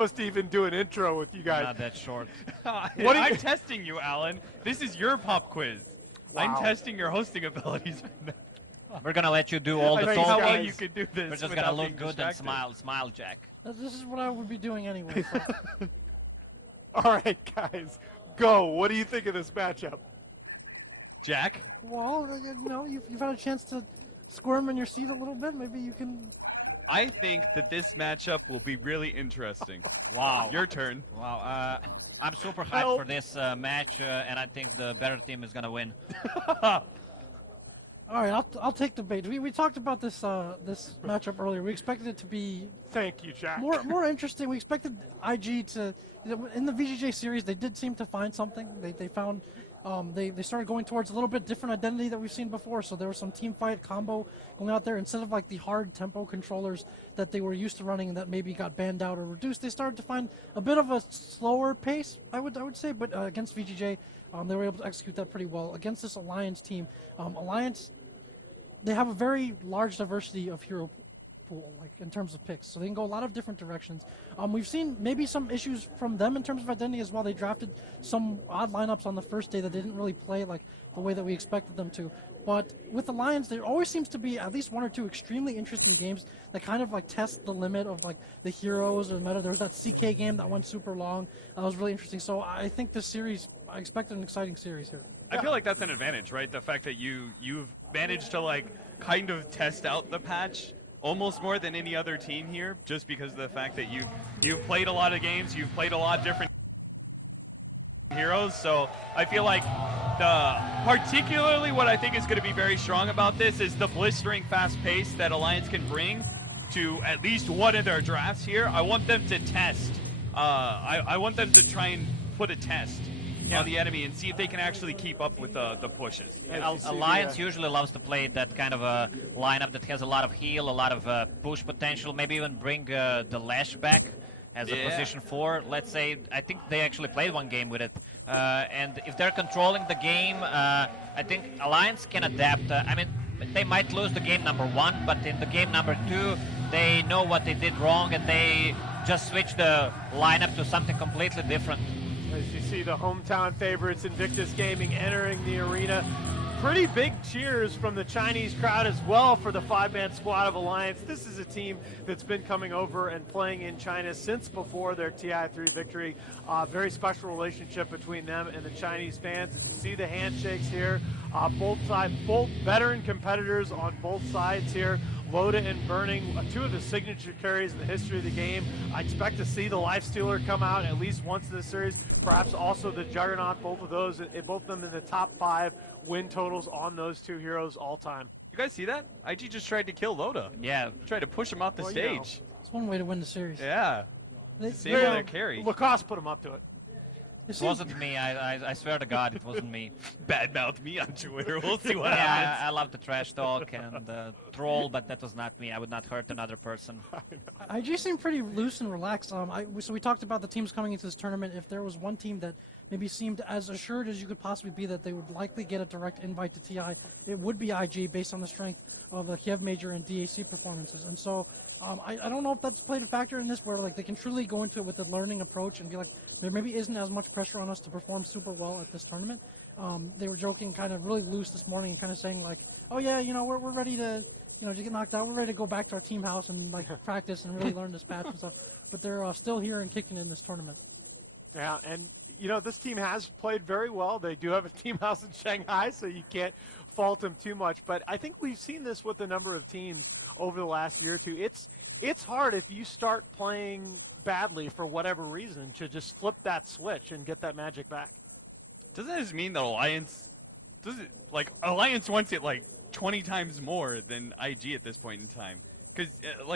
supposed to even do an intro with you guys. Not that short. I'm testing you, Alan. This is your pop quiz. I'm Wow. testing your hosting abilities right now. We're gonna let you do all the Thanks, How talking. well guys. you could do this. We're just without gonna being look good and distracted. smile, Jack. This is what I would be doing anyway. So. All right, guys, go. What do you think of this matchup? Jack? Well, you've had a chance to squirm in your seat a little bit. Maybe you can. I think that this matchup will be really interesting. Wow. Your turn. Wow. I'm super hyped Help. for this match, and I think the better team is gonna win. All right, I'll take the bait. We talked about this this matchup earlier. We expected it to be Thank you, Jack. more interesting. We expected IG to, in the VGJ series, they did seem to find something. They found they started going towards a little bit different identity that we've seen before. So there was some team fight combo going out there instead of like the hard tempo controllers that they were used to running that maybe got banned out or reduced. They started to find a bit of a slower pace, I would say, but against VGJ, they were able to execute that pretty well against this Alliance team. Alliance. They have a very large diversity of hero pool, like in terms of picks, so they can go a lot of different directions. We've seen maybe some issues from them in terms of identity as well. They drafted some odd lineups on the first day that didn't really play like the way that we expected them to. But with the Lions, there always seems to be at least one or two extremely interesting games that kind of like test the limit of like the heroes or the meta. There was that CK game that went super long. That was really interesting. So I think this series, I expect an exciting series here. I feel like that's an advantage, right? The fact that you've managed to like kind of test out the patch almost more than any other team here, just because of the fact that you've played a lot of games, you've played a lot of different heroes. So I feel like particularly what I think is going to be very strong about this is the blistering fast pace that Alliance can bring to at least one of their drafts here. I want them to test. I want them to try and put a test on the enemy and see if they can actually keep up with the pushes. Alliance usually loves to play that kind of a lineup that has a lot of heal, a lot of push potential, maybe even bring the Lash back as a position 4. Let's say, I think they actually played one game with it. And if they're controlling the game, I think Alliance can adapt. I mean, they might lose the game number 1, but in the game number 2, they know what they did wrong and they just switch the lineup to something completely different. As you see the hometown favorites Invictus Gaming entering the arena. Pretty big cheers from the Chinese crowd as well for the 5-man squad of Alliance. This is a team that's been coming over and playing in China since before their TI3 victory. Very special relationship between them and the Chinese fans. As you see the handshakes here, both veteran competitors on both sides here. Loda and Burning, two of the signature carries in the history of the game. I expect to see the Lifestealer come out at least once in the series, perhaps also the Juggernaut, both of them in the top 5 win totals on those two heroes all time. You guys see that? IG just tried to kill Loda. Yeah. Tried to push him off the stage. It's one way to win the series. Yeah. They- Same with their carry. Lacoste put him up to it. It wasn't me. I swear to God, it wasn't me. Badmouth me on Twitter. We'll see what Yeah, happens. I love the trash talk and troll, but that was not me. I would not hurt another person. IG seemed pretty loose and relaxed. So we talked about the teams coming into this tournament. If there was one team that maybe seemed as assured as you could possibly be that they would likely get a direct invite to TI, it would be IG based on the strength of the Kiev Major and DAC performances. And so I don't know if that's played a factor in this, where like they can truly go into it with a learning approach and be like, there maybe isn't as much pressure on us to perform super well at this tournament. They were joking kind of really loose this morning and kind of saying like, oh yeah, we're ready to, to get knocked out. We're ready to go back to our team house and like practice and really learn this patch and stuff. But they're still here and kicking in this tournament. Yeah, and this team has played very well. They do have a team house in Shanghai, so you can't fault them too much. But I think we've seen this with a number of teams over the last year or two. It's hard if you start playing badly for whatever reason to just flip that switch and get that magic back. Doesn't this mean that Alliance wants it like 20 times more than IG at this point in time? Because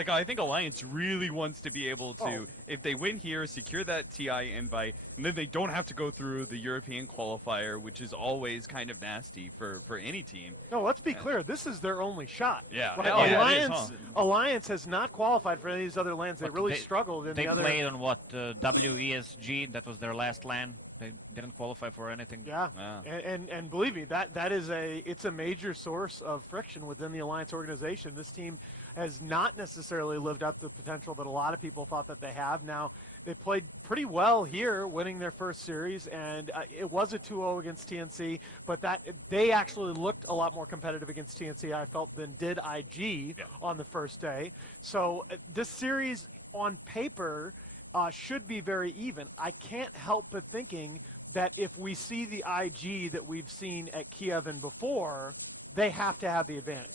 I think Alliance really wants to be able to, if they win here, secure that TI invite, and then they don't have to go through the European qualifier, which is always kind of nasty for any team. No, let's be clear. This is their only shot. Yeah. Right? Hell yeah, it is, huh? Alliance has not qualified for any of these other lands. They really struggled in They the other. played on what, WESG, that was their last LAN. They didn't qualify for anything. Yeah, Yeah. and believe me, that is it's a major source of friction within the Alliance organization. This team has not necessarily lived up to the potential that a lot of people thought that they have. Now, they played pretty well here, winning their first series, and it was a 2-0 against TNC, but they actually looked a lot more competitive against TNC, I felt, than did IG on the first day. So this series on paper should be very even. I can't help but thinking that if we see the IG that we've seen at Kiev and before, they have to have the advantage.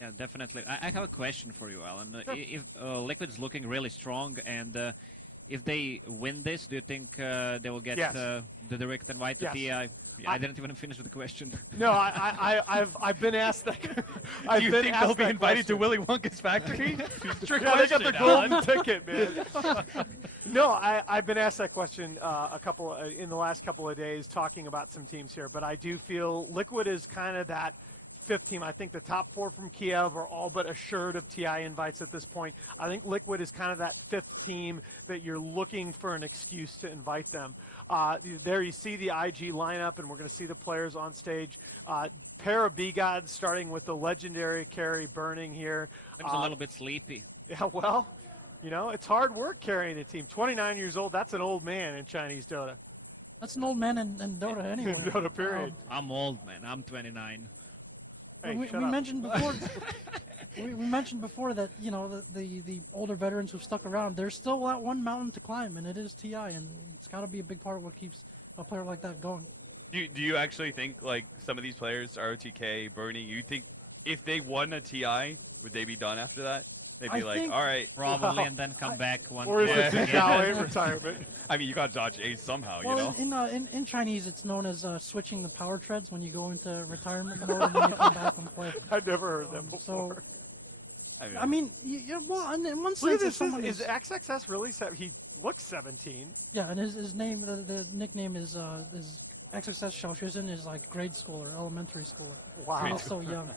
Yeah, definitely. I have a question for you, Alan. Sure. If Liquid's looking really strong, and if they win this, do you think they will get Yes. the direct invite to Yes. TI? I didn't even finish with the question. No, I've been asked that. Do you think they'll be invited to Willy Wonka's factory? Trick Yeah, they got the question, golden Alan. ticket, man. No, I've been asked that question in the last couple of days, talking about some teams here. But I do feel Liquid is kind of that fifth team. I think the top 4 from Kiev are all but assured of TI invites at this point. I think Liquid is kind of that fifth team that you're looking for an excuse to invite them. There you see the IG lineup, and we're going to see the players on stage. Pair of B-Gods starting with the legendary carry Burning here. I'm a little bit sleepy. Yeah, well, it's hard work carrying a team. 29 years old, that's an old man in Chinese Dota. That's an old man in Dota anyway. In Dota, period. I'm old, man. I'm 29. Hey, we shut up. mentioned before. we mentioned before that the older veterans who've stuck around. There's still that one mountain to climb, and it is TI, and it's got to be a big part of what keeps a player like that going. Do you actually think like some of these players, ROTK, Burning, you think if they won a TI, would they be done after that? They'd be I like, think- all right. Probably, and then come back one. Or is it Yeah. Zimbabwe retirement? I mean, you got to dodge Ace somehow, Well, you know? in Chinese, it's known as switching the power treads when you go into retirement mode and then you come back and play. I've never heard that before. So, I mean, well, in one Look at sense, if this. someone Is XXS really he looks 17. yeah, and his name, the nickname is XXS Xiaoxuezhen is like grade schooler, elementary schooler. Wow. He's so young.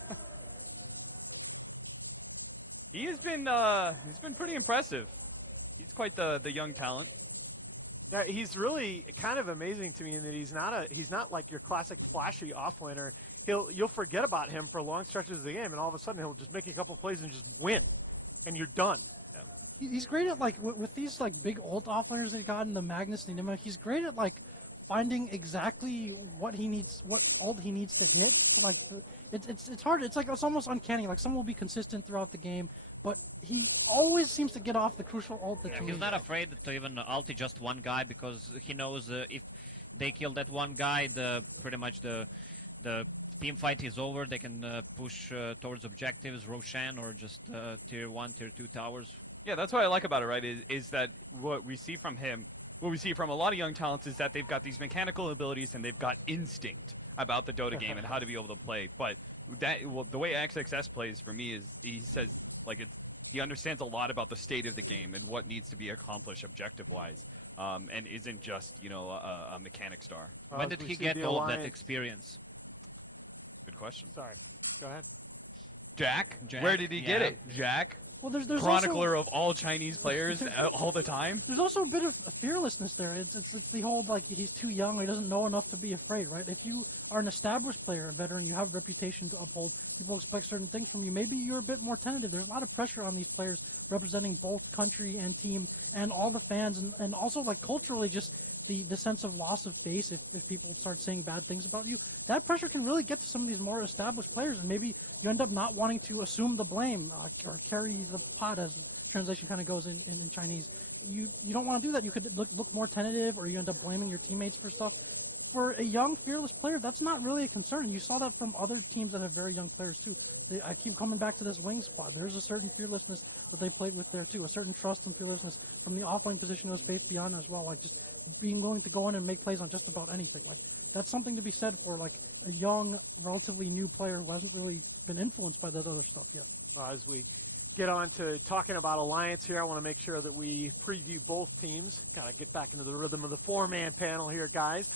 He's been pretty impressive. He's quite the young talent. Yeah, he's really kind of amazing to me in that he's not like your classic flashy offlaner. You'll forget about him for long stretches of the game, and all of a sudden he'll just make a couple plays and just win, and you're done. He's great at like with these like big ult offlaners that he got in the Magnus and Enigma. He's great at like finding exactly what ult he needs to hit. Like it's hard. It's almost uncanny. Like someone will be consistent throughout the game, but he always seems to get off the crucial ult that you He's need. not afraid to even ulti just one guy because he knows if they kill that one guy, pretty much the team fight is over. They can push towards objectives, Roshan, or just tier 1, tier 2 towers. Yeah, that's what I like about it, right? Is that what we see from him, what we see from a lot of young talents is that they've got these mechanical abilities and they've got instinct about the Dota game and how to be able to play. But the way XXS plays for me is he says he understands a lot about the state of the game and what needs to be accomplished objective-wise, and isn't just a mechanic star. When did he get all of that experience? Good question. Sorry, go ahead. Jack? Jack, Where did he get yeah. it? Jack? Well, there's Chronicler of all Chinese players all the time? There's also a bit of fearlessness there. It's the whole like he's too young or he doesn't know enough to be afraid, right? If you are an established player, a veteran, you have a reputation to uphold, people expect certain things from you. Maybe you're a bit more tentative. There's a lot of pressure on these players representing both country and team and all the fans and also like culturally just the sense of loss of face if people start saying bad things about you. That pressure can really get to some of these more established players, and maybe you end up not wanting to assume the blame or carry the pot, as translation kind of goes in Chinese. You don't want to do that. You could look more tentative, or you end up blaming your teammates for stuff. For a young, fearless player, that's not really a concern. You saw that from other teams that have very young players, too. I keep coming back to this wing squad. There's a certain fearlessness that they played with there, too. A certain trust and fearlessness from the offlane position. It was Faith Beyond as well. Like, just being willing to go in and make plays on just about anything. Like, that's something to be said for, like, a young, relatively new player who hasn't really been influenced by that other stuff yet. As we get on to talking about Alliance here, I want to make sure that we preview both teams. Got to get back into the rhythm of the four-man panel here, guys.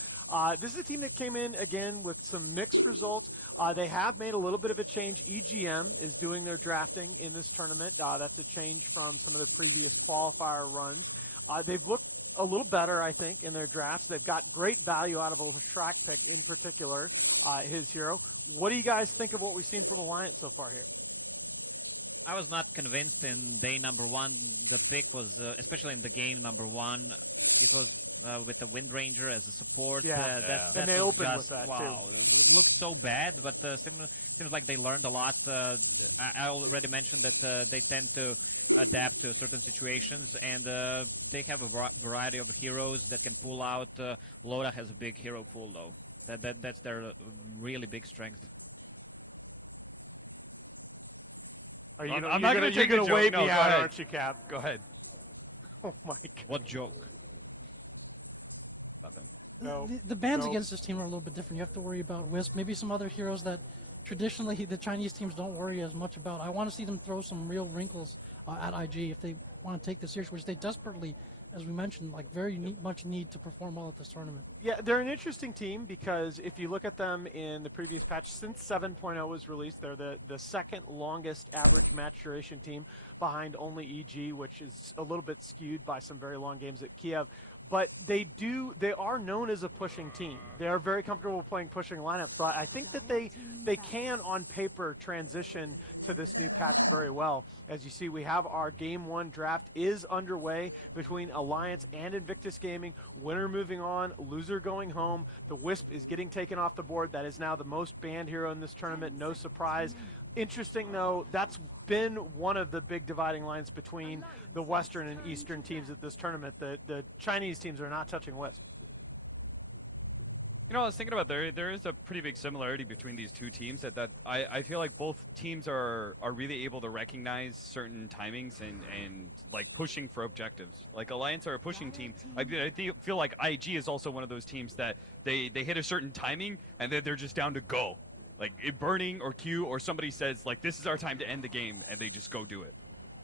This is a team that came in, again, with some mixed results. They have made a little bit of a change. EGM is doing their drafting in this tournament. That's a change from some of the previous qualifier runs. They've looked a little better, I think, in their drafts. They've got great value out of a Shrek pick in particular, his hero. What do you guys think of what we've seen from Alliance so far here? I was not convinced in day number 1. The pick was, especially in the game number 1, it was with the Wind Ranger as a support. That and they was opened just, with that wow, too. It looked so bad, but seems like they learned a lot. I already mentioned that they tend to adapt to certain situations, and they have a variety of heroes that can pull out. Loda has a big hero pool, though. That's their really big strength. I'm not going to take the joke. Wait No, me go out, ahead. aren't you, Cap? Go ahead. Oh my God. What joke? Nothing. No. The bans No. against this team are a little bit different. You have to worry about Wisp, maybe some other heroes that traditionally the Chinese teams don't worry as much about. I want to see them throw some real wrinkles at IG if they want to take this serious, which they desperately, as we mentioned, like much need to perform well at this tournament. Yeah, they're an interesting team because if you look at them in the previous patch, since 7.0 was released, they're the second longest average match duration team behind only EG, which is a little bit skewed by some very long games at Kiev. But they are known as a pushing team. They are very comfortable playing pushing lineups. So I think that they can, on paper, transition to this new patch very well. As you see, we have our Game 1 draft is underway between Alliance and Invictus Gaming. Winner moving on, loser going home. The Wisp is getting taken off the board. That is now the most banned hero in this tournament. No surprise. Interesting, though, that's been one of the big dividing lines between the Western and Eastern teams at this tournament. The Chinese teams are not touching Wisp. You know, I was thinking about there is a pretty big similarity between these two teams that I feel like both teams are really able to recognize certain timings and like pushing for objectives. Like Alliance are a pushing team. I feel like IG is also one of those teams that they hit a certain timing and then they're just down to go. Like burning or Q or somebody says like this is our time to end the game and they just go do it.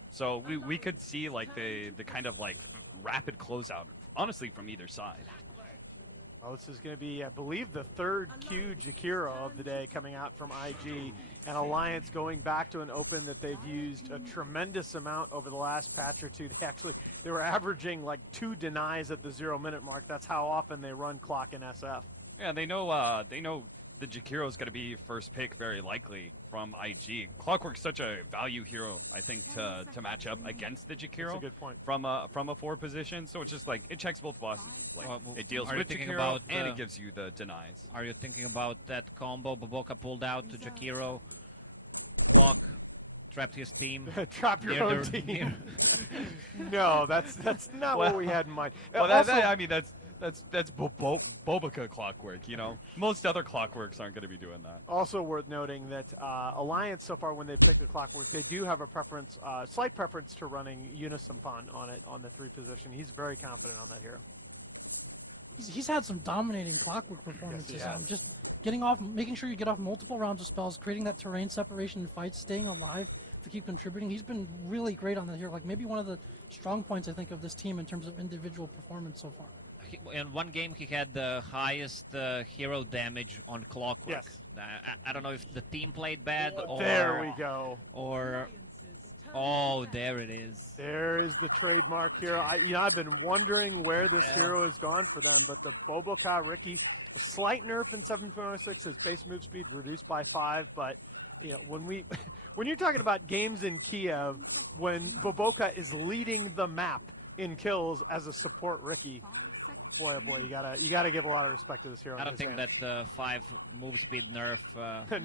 So we could see like the kind of like rapid closeout honestly from either side. Well, this is going to be, I believe, the third Q Jakiro of the day coming out from IG, and Alliance going back to an open that they've used a tremendous amount over the last patch or two. They were averaging like 2 denies at the 0-minute mark. That's how often they run clock in SF. Yeah, they know the Jakiro is going to be first pick very likely from IG. Clockwork's such a value hero, I think, to match up against the Jakiro. That's a good point. From a 4 position, so it's just like it checks both boxes. Like it deals are with you thinking Jakiro about, and it gives you the denies. Are you thinking about that combo Boboka pulled out to Jakiro? Clock trapped his team. Trap your own team. No, that's not what we had in mind. Well, Also, that's Boboka clockwork, you know. Most other clockworks aren't going to be doing that. Also worth noting that Alliance so far, when they pick the clockwork, they do have a preference, slight preference to running Unisampan on it on the 3 position. He's very confident on that hero. He's had some dominating clockwork performances. Yes, he has. Just getting off, making sure you get off multiple rounds of spells, creating that terrain separation in fights, staying alive to keep contributing. He's been really great on that hero. Like maybe one of the strong points I think of this team in terms of individual performance so far. In one game, he had the highest hero damage on Clockwork. Yes. I don't know if the team played bad or... There we go. Or... Oh, there it is. There is the trademark hero. I've been wondering where this hero has gone for them, but the Boboka Ricky, a slight nerf in 7.06, his base move speed reduced by 5, but when you're talking about games in Kiev, when Boboka is leading the map in kills as a support Ricky, boy, oh boy, you gotta give a lot of respect to this hero. I don't think that the 5 move speed nerf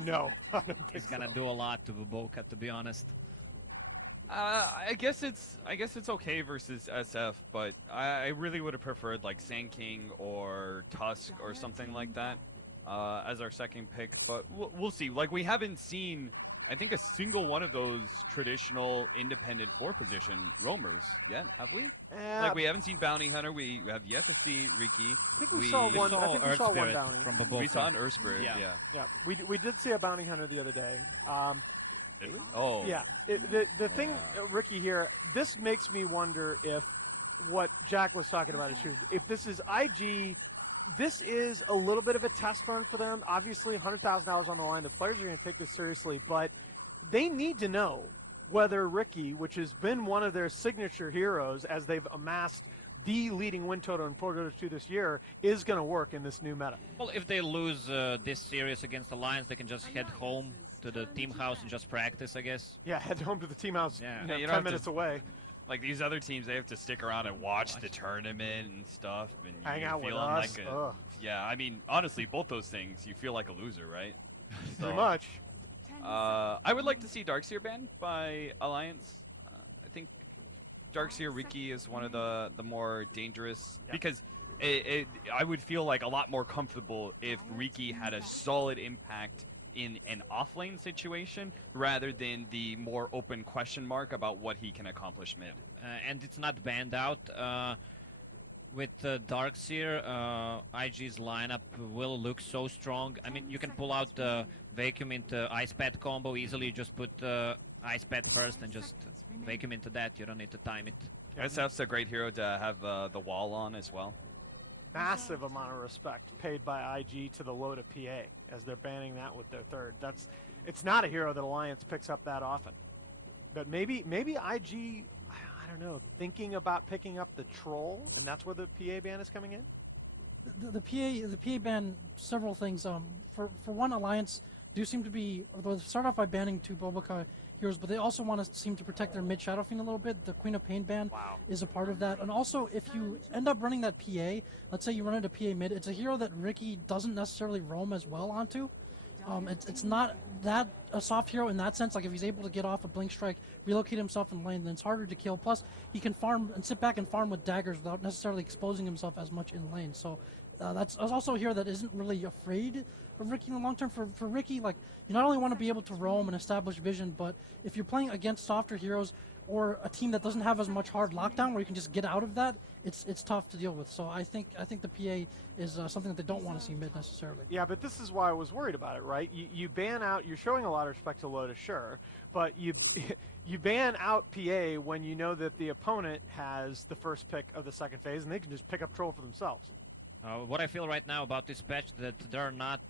no, I don't think is gonna do a lot to Boboka, to be honest. I guess it's okay versus SF, but I really would have preferred like Sand King or Tusk or something like that as our second pick. But we'll see. Like we haven't seen, I think, a single one of those traditional independent 4 position roamers yet, have we? Like we haven't seen Bounty Hunter. We have yet to see Riki. I think we saw one. I think we saw one bounty from Boboka. We saw an Earth Spirit. Yeah. We did see a Bounty Hunter the other day. Did we? Oh. Yeah. The thing, Ricky, here, this makes me wonder if what Jack was talking about is true. If this is IG, this is a little bit of a test run for them. Obviously, $100,000 on the line. The players are going to take this seriously, but they need to know whether Ricky, which has been one of their signature heroes as they've amassed the leading win total in Pro Tour 2 this year is going to work in this new meta. Well, if they lose this series against Alliance, they can just head home to the team house and just practice, I guess. Yeah, head home to the team house, Yeah. you know, Yeah, you don't 10 have to- minutes away. Like these other teams, they have to stick around and watch the tournament and stuff, and Hang you're out with feeling us. like a, Ugh. yeah. I mean, honestly, both those things, you feel like a loser, right? Pretty much. I would like to see Darkseer banned by Alliance. I think Darkseer Riki is one of the more dangerous because I would feel like a lot more comfortable if Riki had a solid impact in an offlane situation rather than the more open question mark about what he can accomplish mid. And it's not banned out. With Darkseer, IG's lineup will look so strong. I mean, you can pull out the Vacuum into Ice Pad combo easily. You just put Ice Pad first and just Vacuum into that. You don't need to time it. SF's a great hero to have the wall on as well. Massive amount of respect paid by IG to the Loda PA as they're banning that with their third. It's not a hero that Alliance picks up that often. But maybe IG, I don't know, thinking about picking up the Troll, and that's where the PA ban is coming in? The PA ban several things. For one, Alliance do seem to be, although they start off by banning 2 Bulbaca heroes, but they also want to seem to protect their mid Shadow Fiend a little bit. The Queen of Pain ban is a part of that. And also, if you end up running that PA, let's say you run into PA mid, it's a hero that Riki doesn't necessarily roam as well onto. It's not that a soft hero in that sense. Like if he's able to get off a Blink Strike, relocate himself in lane, then it's harder to kill. Plus, he can farm and sit back and farm with daggers without necessarily exposing himself as much in lane. So that's also a hero that isn't really afraid of Riki in the long term. For Riki, like you not only want to be able to roam and establish vision, but if you're playing against softer heroes or a team that doesn't have as much hard lockdown where you can just get out of that, it's tough to deal with. So I think the PA is something that they don't want to see mid necessarily. Yeah, but this is why I was worried about it, right? You ban out, you're showing a lot of respect to Loda, sure, but you ban out PA when you know that the opponent has the first pick of the second phase and they can just pick up Troll for themselves. What I feel right now about this patch that there are not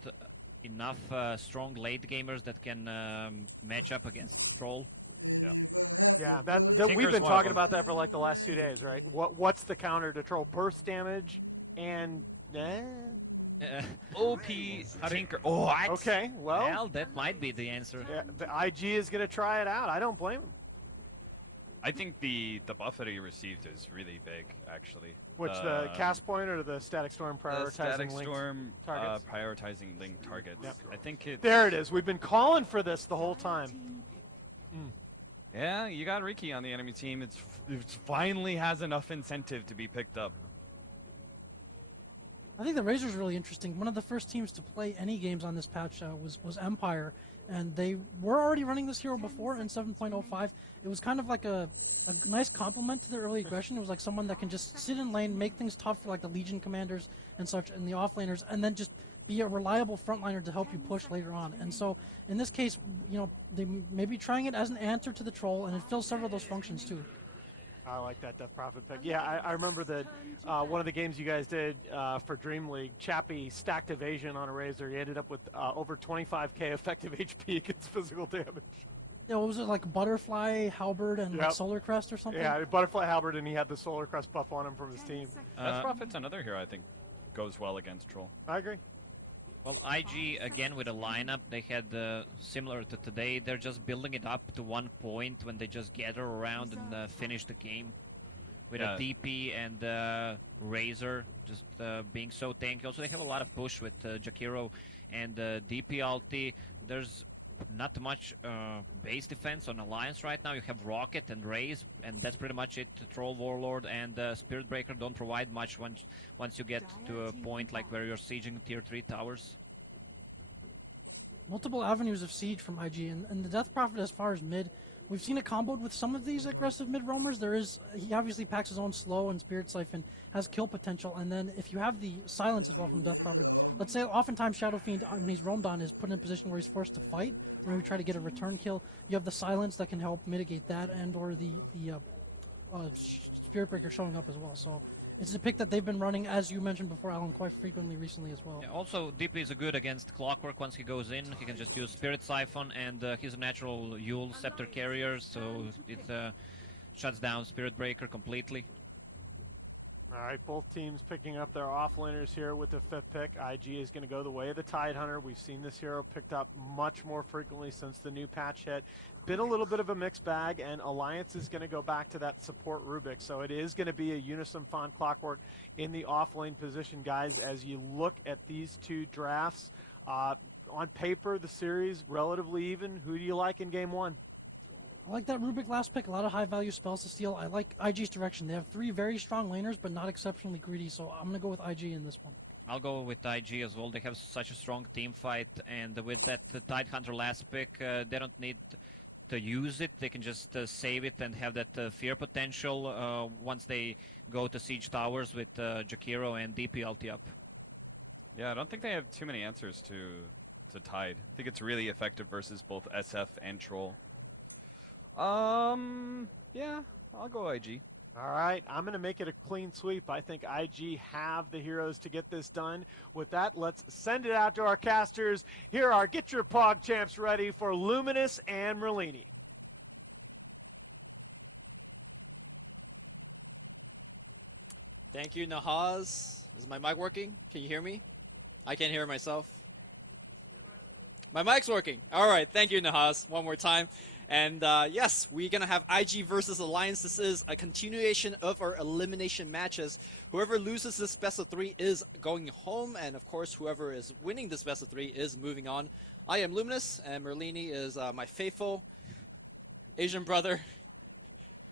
enough strong late gamers that can match up against Troll. Yeah, that we've Tinker's been one of talking them. about that for like the last 2 days, right? What's the counter to Troll? Burst damage and OP Tinker. Oh, what? okay, well, that might be the answer. yeah, the IG is going to try it out. I don't blame him. I think the buff that he received is really big, actually. Which the cast point or the static storm prioritizing the Static linked Storm targets? prioritizing linked targets. Yep. I think it. There it is. We've been calling for this the whole time. Yeah, you got Riki on the enemy team. It finally has enough incentive to be picked up. I think the Razor's really interesting. One of the first teams to play any games on this patch was Empire, and they were already running this hero before in 7.05. It was kind of like a nice compliment to their early aggression. It was like someone that can just sit in lane, make things tough for like the Legion commanders and such, and the offlaners, and then just be a reliable frontliner to help you push later on. And so in this case, you know, they may be trying it as an answer to the Troll, and it fills several of those functions too. I like that Death Prophet pick. Yeah, I remember that one of the games you guys did for Dream League, Chappie stacked evasion on a Razor. He ended up with over 25k effective HP against physical damage. Yeah, what was it, like Butterfly, Halberd, and like Yep. Solar Crest or something? Yeah, Butterfly Halberd, and he had the Solar Crest buff on him from his team. Death Prophet's another hero I think goes well against Troll. I agree. Well, IG, again, with a lineup, they had similar to today. They're just building it up to one point when they just gather around and finish the game. With Yeah. a DP and Razor just being so tanky. Also, they have a lot of push with Jakiro and DP ulti. There's not much base defense on Alliance right now. You have Rocket and Raze, and that's pretty much it. Troll Warlord and Spirit Breaker don't provide much once you get to a point like where you're sieging tier 3 towers. Multiple avenues of siege from IG, and the Death Prophet as far as mid, we've seen it comboed with some of these aggressive mid roamers. He obviously packs his own slow, and Spirit Siphon has kill potential, and then if you have the silence as well from Death Prophet, let's say oftentimes Shadow Fiend, when he's roamed on, is put in a position where he's forced to fight, or maybe try to get a return kill. You have the silence that can help mitigate that, and or the Spirit Breaker showing up as well. So it's a pick that they've been running, as you mentioned before, Alan, quite frequently recently as well. Yeah, also, DP is good against Clockwork. Once he goes in, he can just use Spirit Siphon, and he's a natural Yule Scepter carrier, so it shuts down Spirit Breaker completely. All right, both teams picking up their offlaners here with the 5th pick. IG is going to go the way of the Tidehunter. We've seen this hero picked up much more frequently since the new patch hit. Been a little bit of a mixed bag, and Alliance is going to go back to that support Rubik. So it is going to be a Unison Fawn Clockwork in the offlane position, guys. As you look at these two drafts, on paper, the series relatively even. Who do you like in game one? I like that Rubik last pick. A lot of high-value spells to steal. I like IG's direction. They have 3 very strong laners, but not exceptionally greedy, so I'm going to go with IG in this one. I'll go with IG as well. They have such a strong team fight, and with that Tidehunter last pick, they don't need to use it. They can just save it and have that fear potential once they go to Siege Towers with Jakiro and DP ulti up. Yeah, I don't think they have too many answers to Tide. I think it's really effective versus both SF and Troll. Yeah, I'll go IG. All right, I'm going to make it a clean sweep. I think IG have the heroes to get this done. With that, let's send it out to our casters. Here are Get Your Pog Champs ready for Luminous and Merlini. Thank you, Nahaz. Is my mic working? Can you hear me? I can't hear myself. My mic's working. All right, thank you, Nahaz, one more time. And yes, we're going to have IG versus Alliance. This is a continuation of our elimination matches. Whoever loses this best of 3 is going home, and of course, whoever is winning this best of 3 is moving on. I am Luminous, and Merlini is my faithful Asian brother.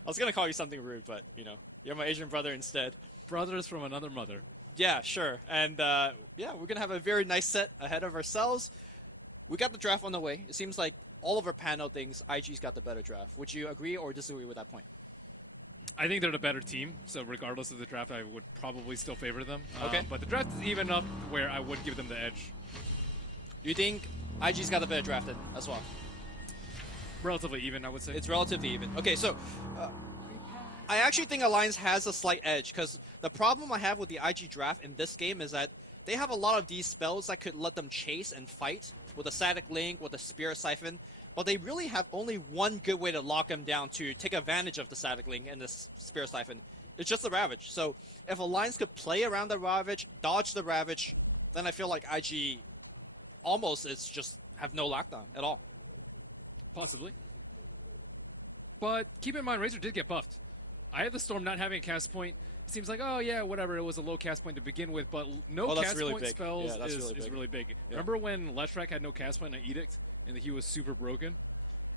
I was going to call you something rude, but, you know, you're my Asian brother instead. Brothers from another mother. Yeah, sure. And yeah, we're going to have a very nice set ahead of ourselves. We got the draft on the way. It seems like all of our panel thinks IG's got the better draft. Would you agree or disagree with that point? I think they're the better team, so regardless of the draft, I would probably still favor them. Okay. But the draft is even enough where I would give them the edge. You think IG's got the better draft then as well? Relatively even, I would say. It's relatively even. Okay, so I actually think Alliance has a slight edge because the problem I have with the IG draft in this game is that they have a lot of these spells that could let them chase and fight with a Static Link, with a Spirit Siphon, but they really have only one good way to lock them down to take advantage of the Static Link and the Spirit Siphon. It's just the Ravage. So if Alliance could play around the Ravage, dodge the Ravage, then I feel like IG almost is just have no lockdown at all. Possibly. But keep in mind, Razor did get buffed. I had the Storm not having a cast point. It seems like, oh yeah, whatever, it was a low cast point to begin with, but no cast really point big. spells Yeah, is really big. Yeah. Remember when Leshrac had no cast point on Edict, and he was super broken?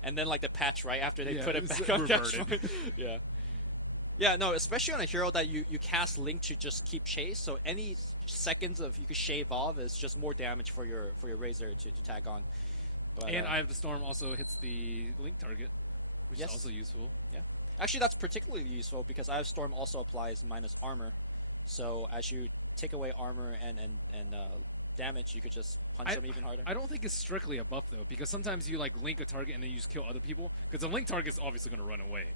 And then like the patch right after they Yeah, put it it's back on catch reverted. point. Yeah. Yeah, no, especially on a hero that you cast Link to just keep chase, so any seconds of you could shave off is just more damage for your Razor to tag on. But, And I have the Storm also hits the Link target, which Yes. is also useful. Yeah. Actually, that's particularly useful because I have Storm also applies minus armor. So as you take away armor and damage, you could just punch them even harder. I don't think it's strictly a buff though, because sometimes you like link a target and then you just kill other people, because the link target's obviously going to run away.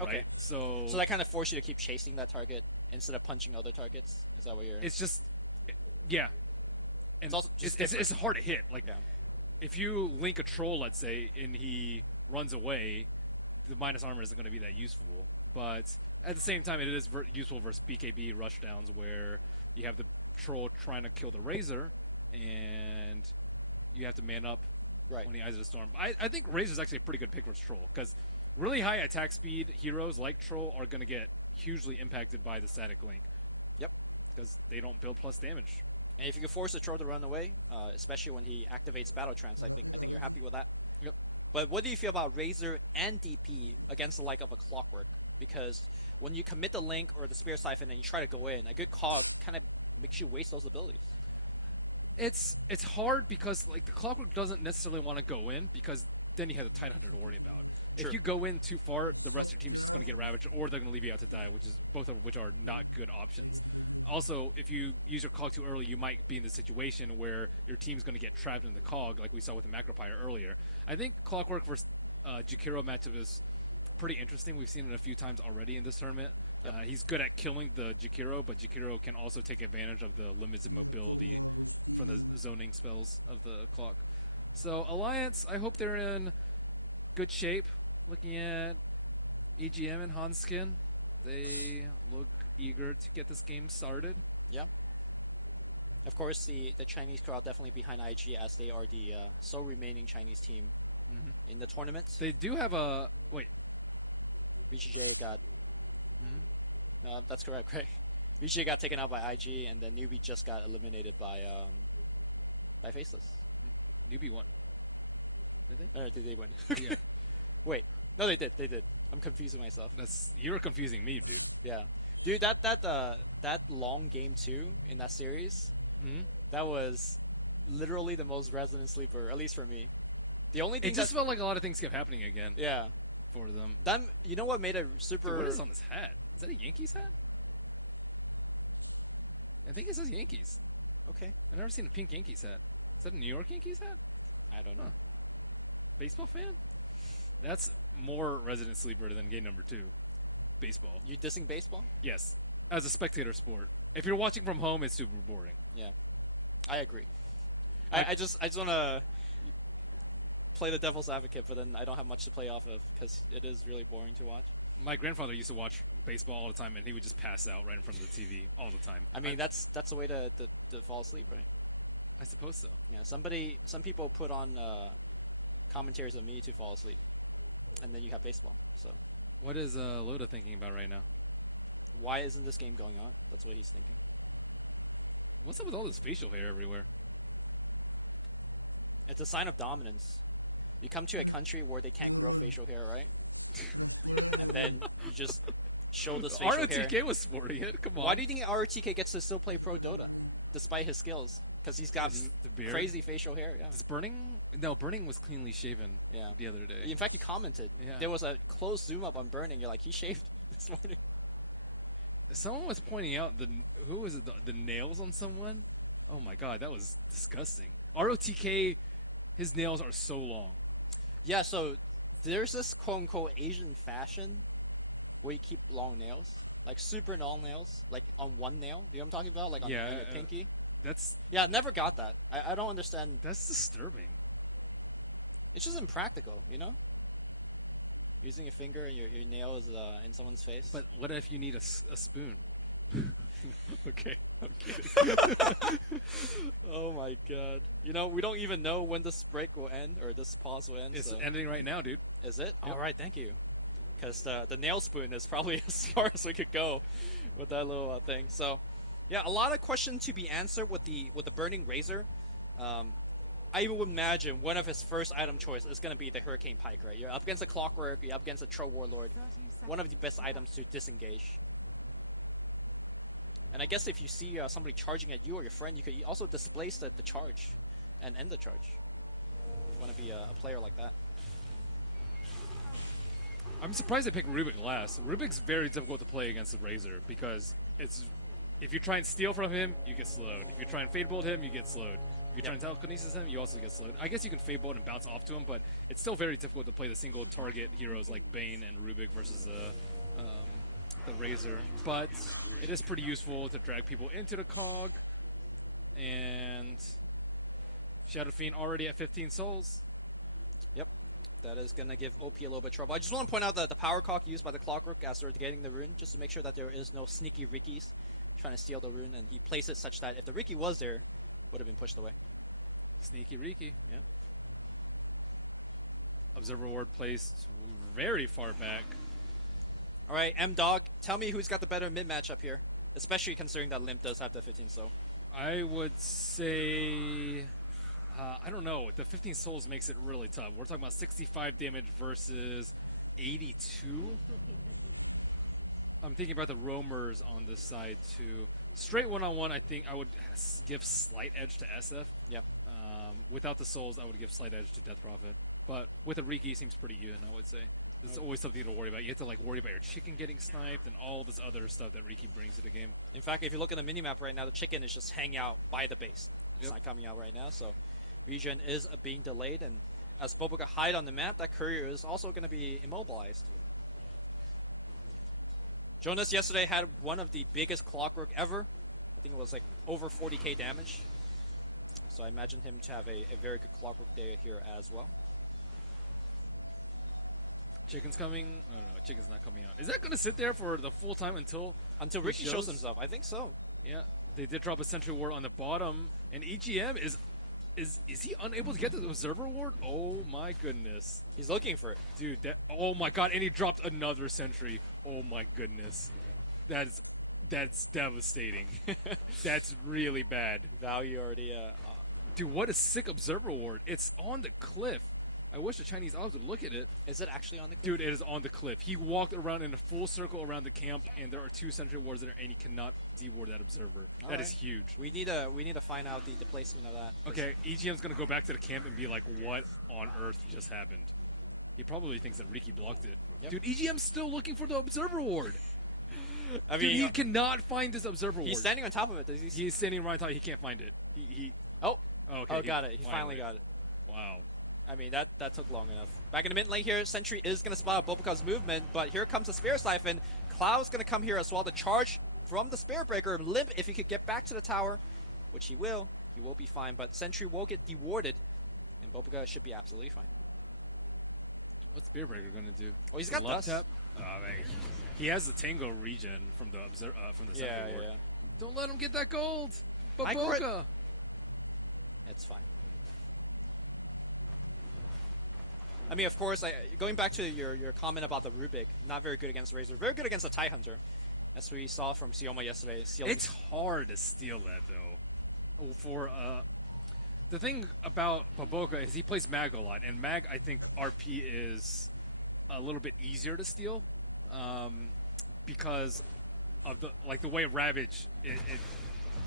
Okay. Right? So So that kind of forces you to keep chasing that target instead of punching other targets. Is that what you're? it's just, yeah. And It's also just it's hard to hit. Like, Yeah. if you link a troll, let's say, and he runs away, the minus armor isn't going to be that useful. But at the same time, it is useful versus BKB rushdowns where you have the troll trying to kill the Razor, and you have to man up Right. when he eyes the Storm. I think Razor's actually a pretty good pick versus Troll, because really high attack speed heroes like Troll are going to get hugely impacted by the static link. Yep. Because they don't build plus damage. And if you can force the troll to run away, especially when he activates Battle Trance, I think you're happy with that. Yep. But what do you feel about Razor and DP against the like of a Clockwork? Because when you commit the Link or the Spirit Siphon and you try to go in, a good cog kind of makes you waste those abilities. It's hard because like the Clockwork doesn't necessarily want to go in, because then you have the Tidehunter to worry about. True. If you go in too far, the rest of your team is just going to get ravaged, or they're going to leave you out to die, both of which are not good options. Also, if you use your cog too early, you might be in the situation where your team's going to get trapped in the cog, like we saw with the Macropyre earlier. I think Clockwork versus Jakiro matchup is pretty interesting. We've seen it a few times already in this tournament. Yep. He's good at killing the Jakiro, but Jakiro can also take advantage of the limited mobility from the zoning spells of the clock. So Alliance, I hope they're in good shape. Looking at EGM and Hanskin, They look eager to get this game started. Yeah. Of course, the Chinese crowd definitely behind IG as they are the sole remaining Chinese team in the tournament. They do have a wait. VGJ got Mhm. no, that's correct, right? VGJ got taken out by IG, and then Newbie just got eliminated by Faceless. Newbie won. Did they? Or did they win? Yeah. Wait, no, they did. They did. I'm confusing myself. You're confusing me, dude. Yeah, dude, that long game 2 in that series, Mhm. that was literally the most resonant sleeper, at least for me. The only thing It just felt like a lot of things kept happening again yeah, for them. that you know what made it super. Dude, what is on this hat? Is that a Yankees hat? I think it says Yankees. Okay, I've never seen a pink Yankees hat. Is that a New York Yankees hat? I don't know. Huh. Baseball fan? That's more resident sleeper than game number 2. Baseball. You dissing baseball? Yes. As a spectator sport. If you're watching from home, it's super boring. I agree. Like- I just want to play the devil's advocate, but then I don't have much to play off of because it is really boring to watch. My grandfather used to watch baseball all the time, and he would just pass out right in front of the TV all the time. I mean, that's a way to fall asleep, right? I suppose so. Yeah. Some people put on commentaries of me to fall asleep, and then you have baseball. So What is Loda thinking about right now? why isn't this game going on? That's what he's thinking. What's up with all this facial hair everywhere? It's a sign of dominance. You come to a country where they can't grow facial hair, right? And then you just show this facial hair. ROTK was sporting it. Come on. Why do you think ROTK gets to still play pro Dota, despite his skills? Because he's got The beard? crazy facial hair. Yeah. Is Burning? No, Burning was cleanly shaven Yeah. the other day. In fact, you commented. Yeah. There was a close zoom up on Burning. You're like, he shaved this morning. Someone was pointing out who was it? The nails on someone. Oh my god, that was disgusting. ROTK, his nails are so long. Yeah, so there's this quote unquote Asian fashion where you keep long nails, like super long nails, like on one nail. Do you know what I'm talking about? Like on, Yeah, on your pinky. That's Yeah, I never got that. I don't understand. disturbing. It's just impractical, you know? Using your finger and your nail is in someone's face. But what if you need a spoon? Okay, I'm kidding. Oh my god. You know, we don't even know when this break will end, or this pause will end. It's so. ending right now, dude. Is it? Yep. All right, thank you. Because the nail spoon is probably as far as we could go with that little thing. So, yeah, a lot of questions to be answered with the Burning Razor. I would imagine one of his first item choice is going to be the Hurricane Pike, right? You're up against a Clockwork, you're up against a Troll Warlord. One of the best items to disengage. And I guess if you see somebody charging at you or your friend, you could also displace the charge and end the charge. If you want to be a player like that. I'm surprised they picked Rubik last. Rubik's very difficult to play against the Razor because if you try and steal from him, you get slowed. If you try and Fade Bolt him, you get slowed. If you try and telekinesis him, you also get slowed. I guess you can Fade Bolt and bounce off to him, but it's still very difficult to play the single target heroes like Bane and Rubik versus the Razor. But it is pretty useful to drag people into the cog. And Shadow Fiend already at 15 souls. That is going to give OP a little bit of trouble. I just want to point out that the power cock used by the Clockwork as they're getting the rune, just to make sure that there is no sneaky Rickies trying to steal the rune, and he placed it such that if the Ricky was there, would have been pushed away. Sneaky Riki. Yeah. Observer Ward placed very far back. All right, M-Dog, tell me who's got the better mid-match up here, especially considering that Limp does have the 15 so. I would say, I don't know. The 15 souls makes it really tough. We're talking about 65 damage versus 82. I'm thinking about the roamers on this side too. Straight one-on-one, I think I would give slight edge to SF. Yep. Without the souls, I would give slight edge to Death Prophet. But with a Riki, it seems pretty even, I would say. There's always something to worry about. You have to like worry about your chicken getting sniped and all this other stuff that Riki brings to the game. In fact, if you look at the minimap right now, the chicken is just hanging out by the base. It's Yep. not coming out right now, so regen is being delayed, and as Boboka hide on the map, that courier is also going to be immobilized. Jonas yesterday had one of the biggest Clockwork ever. I think it was like over 40k damage. So I imagine him to have a very good Clockwork day here as well. Chicken's coming. No, chicken's not coming out. Is that going to sit there for the full time until Until he Ricky shows himself. I think so. Yeah, they did drop a Sentry Ward on the bottom, and EGM is he unable to get to the Observer Ward? Oh my goodness, He's looking for it. dude! Oh my God! And he dropped another Sentry. Oh my goodness, that's devastating. That's really bad. Value already. Dude, what a sick Observer Ward! It's on the cliff. I wish the Chinese ops would look at it. Is it actually on the? Dude, it is on the cliff. He walked around in a full circle around the camp, and there are 2 Sentry Wards there, and he cannot deward that Observer. That is huge. We need to find out the placement of that. Okay, EGM's gonna go back to the camp and be like, what on earth just happened? He probably thinks that Riki blocked it. Yep. Dude, EGM's still looking for the Observer Ward. I Dude, mean, he cannot find this Observer Ward. he's standing on top of it. Does he? He's standing right on top. He can't find it. He Oh. okay, Oh, got it. He finally got it. Wow. I mean, that took long enough. Back in the mid lane here, Sentry is going to spot out Boboka's movement, but here comes the Spear Siphon. Cloud's going to come here as well to charge from the Spirit Breaker. Limp, if he could get back to the tower, which he will be fine, but Sentry will get dewarded, and Boboka should be absolutely fine. What's Spear Breaker gonna do? Oh, he's got left Dust. tap. Man, he has the Tango regen from the Sentry Ward. Yeah. Don't let him get that gold. Mike Boboka. It's fine. I mean, of course, going back to your comment about the Rubik, not very good against Razor, very good against the TIE Hunter, as we saw from Sioma yesterday. It's hard to steal that though. For the thing about Boboka is he plays Mag a lot, and Mag I think RP is a little bit easier to steal because of the way Ravage.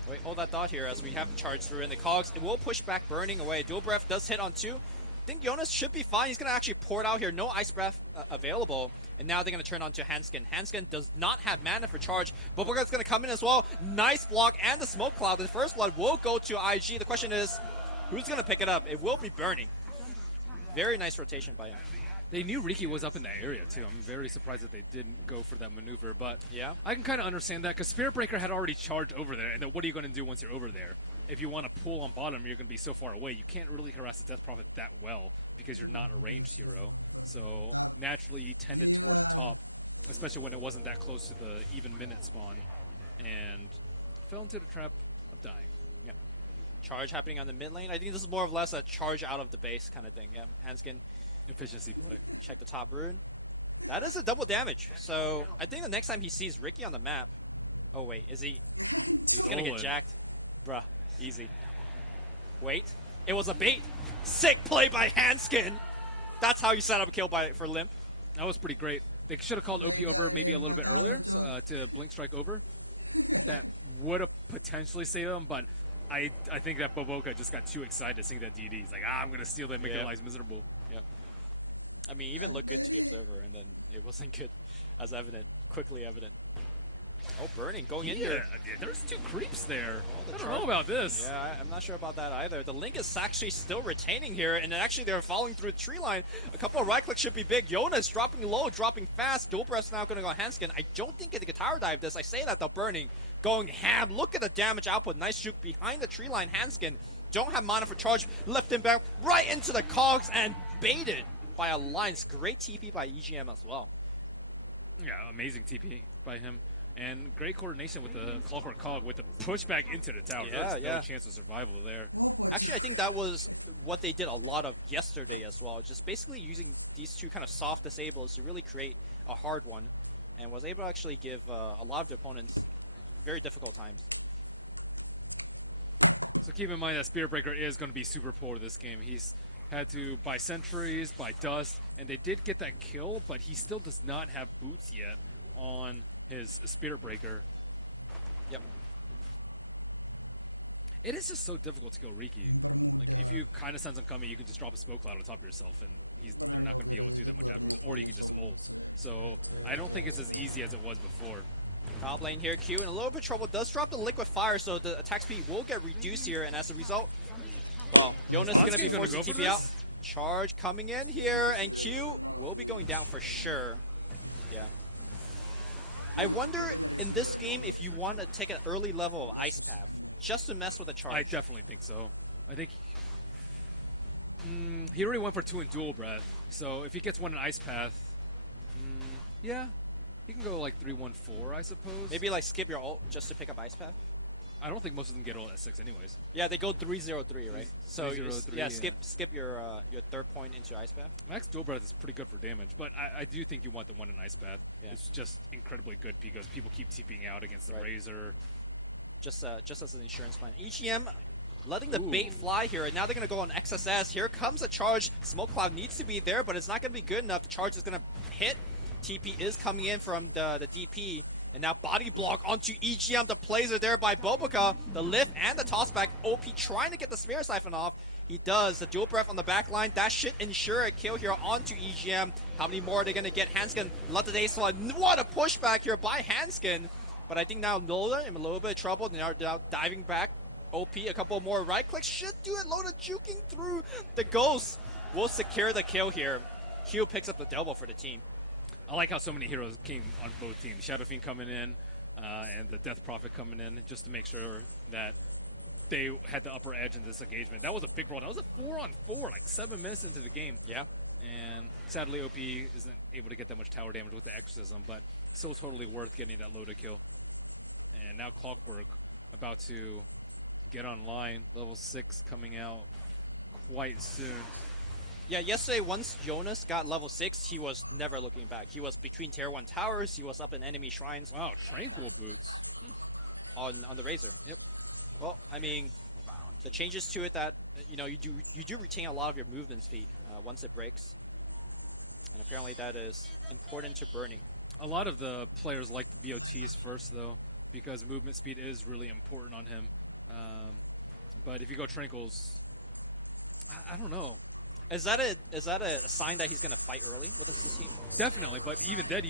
Wait, hold that thought here as we have to charge through, and the Cogs, it will push back Burning away. Dual Breath does hit on 2. I think Jonas should be fine. He's going to actually pour it out here. No Ice Breath available. And now they're going to turn on to Hanskin. Hanskin does not have mana for charge. Boboka's going to come in as well. Nice block and the Smoke Cloud. The first blood will go to IG. The question is, who's going to pick it up? It will be Burning. Very nice rotation by him. They knew Riki was up in that area too. I'm very surprised that they didn't go for that maneuver, but yeah, I can kind of understand that because Spirit Breaker had already charged over there, and then what are you going to do once you're over there? If you want to pull on bottom, you're going to be so far away. You can't really harass the Death Prophet that well because you're not a ranged hero. So naturally, he tended towards the top, especially when it wasn't that close to the even minute spawn, and fell into the trap of dying. Yep. Charge happening on the mid lane. I think this is more or less a charge out of the base kind of thing. Yeah, Hanskin. Efficiency play. Check the top rune. That is a double damage. So I think the next time he sees Riki on the map. Oh wait, is he? He's gonna get jacked. Bruh, easy. Wait, it was a bait. Sick play by Hanskin. That's how you set up a kill for Limp. That was pretty great. They should have called OP over maybe a little bit earlier to blink strike over. That would have potentially saved them, but I think that Boboka just got too excited seeing that DD. He's like, I'm going to steal that, make their lives miserable. Yep. I mean, even looked good to the Observer, and then it wasn't good, as evident, quickly evident. Oh, Burning going in here. There's 2 creeps there. Oh, I don't know about this. Yeah, I'm not sure about that either. The Link is actually still retaining here, and actually they're following through the tree line. A couple of right clicks should be big. Jonas dropping low, dropping fast. Dual Breath's now going to go Hanskin. I don't think they can tower dive this. I say that though, Burning going ham. Look at the damage output. Nice juke behind the tree line. Hanskin don't have mana for charge. Left him back right into the cogs and baited by Alliance. Great TP by EGM as well. Yeah, amazing TP by him. And great coordination with the Clockwork Cog with the pushback into the tower. There's no chance of survival there. Actually, I think that was what they did a lot of yesterday as well. Just basically using these 2 kind of soft disables to really create a hard one. And was able to actually give a lot of the opponents very difficult times. So keep in mind that Spirit Breaker is going to be super poor this game. He's had to buy sentries, buy dust, and they did get that kill, but he still does not have boots yet on his Spirit Breaker. Yep. It is just so difficult to kill Riki. Like, if you kind of sense him coming, you can just drop a smoke cloud on top of yourself, and they're not going to be able to do that much afterwards. Or you can just ult. So I don't think it's as easy as it was before. Top lane here, Q in a little bit of trouble. Does drop the liquid fire, so the attack speed will get reduced here, and as a result, well, Jonas is going to be forced to TP out. Charge coming in here, and Q will be going down for sure. Yeah. I wonder in this game if you want to take an early level of Ice Path just to mess with the charge. I definitely think so. I think he already went for 2 in Dual Breath, so if he gets 1 in Ice Path, Yeah, he can go like 3-1-4, I suppose. Maybe like skip your ult just to pick up Ice Path. I don't think most of them get ult at 6 anyways. Yeah, they go 3-0-3, right? So 3-0-3, yeah, yeah. skip your third point into Ice Path. Max Dual Breath is pretty good for damage, but I do think you want the one in Ice Path. Yeah. It's just incredibly good because people keep TPing out against the Right. Razor. Just as an insurance plan. EGM letting the bait fly here, and now they're going to go on XSS. Here comes a charge. Smoke Cloud needs to be there, but it's not going to be good enough. The charge is going to hit. TP is coming in from the DP. And now body block onto EGM. The plays are there by Boboka. The lift and the tossback. OP trying to get the Spirit Siphon off. He does. The dual breath on the back line. That should ensure a kill here onto EGM. How many more are they going to get? Hanskin, let the day slide. What a pushback here by Hanskin. But I think now Loda in a little bit of trouble. They're now diving back. OP, a couple more right clicks should do it. Loda juking through. The Ghost will secure the kill here. Hugh picks up the double for the team. I like how so many heroes came on both teams. Shadow Fiend coming in and the Death Prophet coming in just to make sure that they had the upper edge in this engagement. That was a big roll. That was a 4-on-4, like 7 minutes into the game. Yeah. And sadly, OP isn't able to get that much tower damage with the Exorcism, but still totally worth getting that Loda kill. And now Clockwork about to get online. Level 6 coming out quite soon. Yeah, yesterday, once Jonas got level 6, he was never looking back. He was between tier 1 towers, he was up in enemy shrines. Wow, Tranquil Boots. On the Razor. Yep. Well, I mean, the changes to it that, you know, you do retain a lot of your movement speed once it breaks. And apparently that is important to Burning. A lot of the players like the BOTs first, though, because movement speed is really important on him. But if you go Tranquils, I don't know. Is that a sign that he's going to fight early with this team? Definitely, but even then,